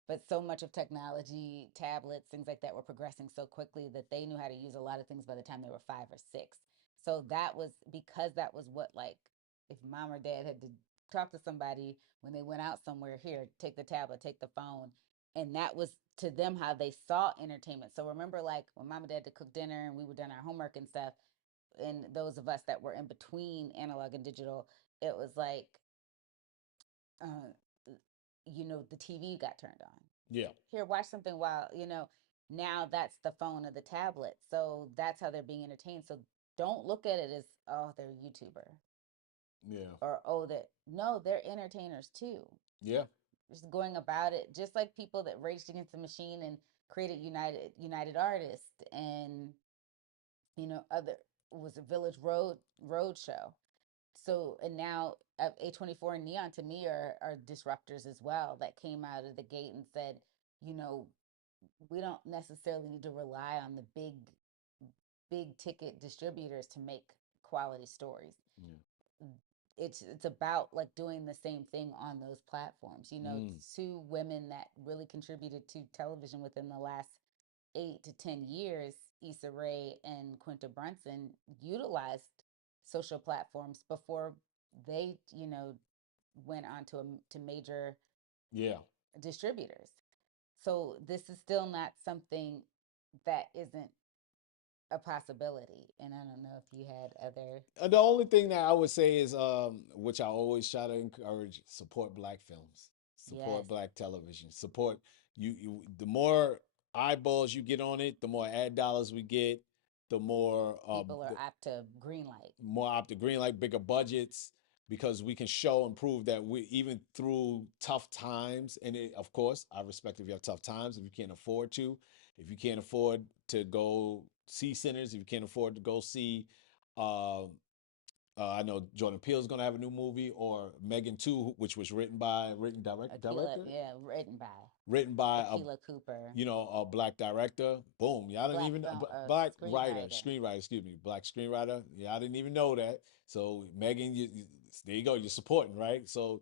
but so much of technology, tablets, things like that were progressing so quickly that they knew how to use a lot of things by the time they were 5 or 6. So that was because that was what, like, if mom or dad had to talk to somebody when they went out somewhere, here, take the tablet, take the phone. And that was to them how they saw entertainment. So remember, like, when mom and dad had to cook dinner and we were doing our homework and stuff, and those of us that were in between analog and digital, it was like, uh, the TV got turned on. Yeah. Here, watch something while, now that's the phone or the tablet. So that's how they're being entertained. So don't look at it as, oh, they're a YouTuber, Yeah. or, oh, that, no, they're entertainers too. Yeah. Just going about it, just like people that raged against the machine and created United Artists, and, other was a Village Road show. So, and now A24 and Neon to me are disruptors as well, that came out of the gate and said, you know, we don't necessarily need to rely on the big ticket distributors to make quality stories. Yeah. It's about like doing the same thing on those platforms. Mm. Two women that really contributed to television within the last 8 to 10 years, Issa Rae and Quinta Brunson, utilized social platforms before they, went on to major Yeah. distributors. So this is still not something that isn't a possibility. And I don't know if you had other. The only thing that I would say is, which I always try to encourage: support black films, Yes, support black television, support you. The more eyeballs you get on it, the more ad dollars we get, the more people are apt to green light. more opt to green light, bigger budgets, because we can show and prove that we, even through tough times, and of course I respect if you have tough times, if you can't afford to, if you can't afford to go see Sinners, if you can't afford to go see, uh, I know Jordan Peele's going to have a new movie, or Megan 2, which was Akila, yeah, written by written by a, Akila Cooper, a black director. Boom. Y'all didn't black even film black writer, screenwriter. screenwriter, excuse me, black screenwriter. Yeah, I didn't even know that. So Megan, there you go. You're supporting, right? So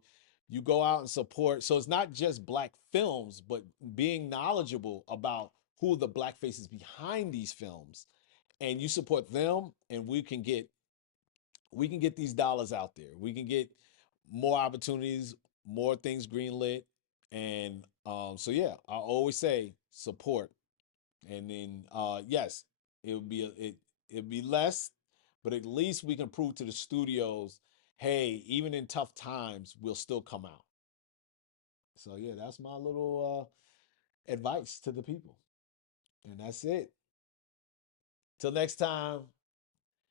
You go out and support. So it's not just black films, but being knowledgeable about who the black faces behind these films, and you support them, and we can get these dollars out there. We can get more opportunities, more things greenlit, and so yeah, I always say support, and then yes, it would be it'd be less, but at least we can prove to the studios, hey, even in tough times, we'll still come out. So yeah, that's my little advice to the people, and that's it. Till next time.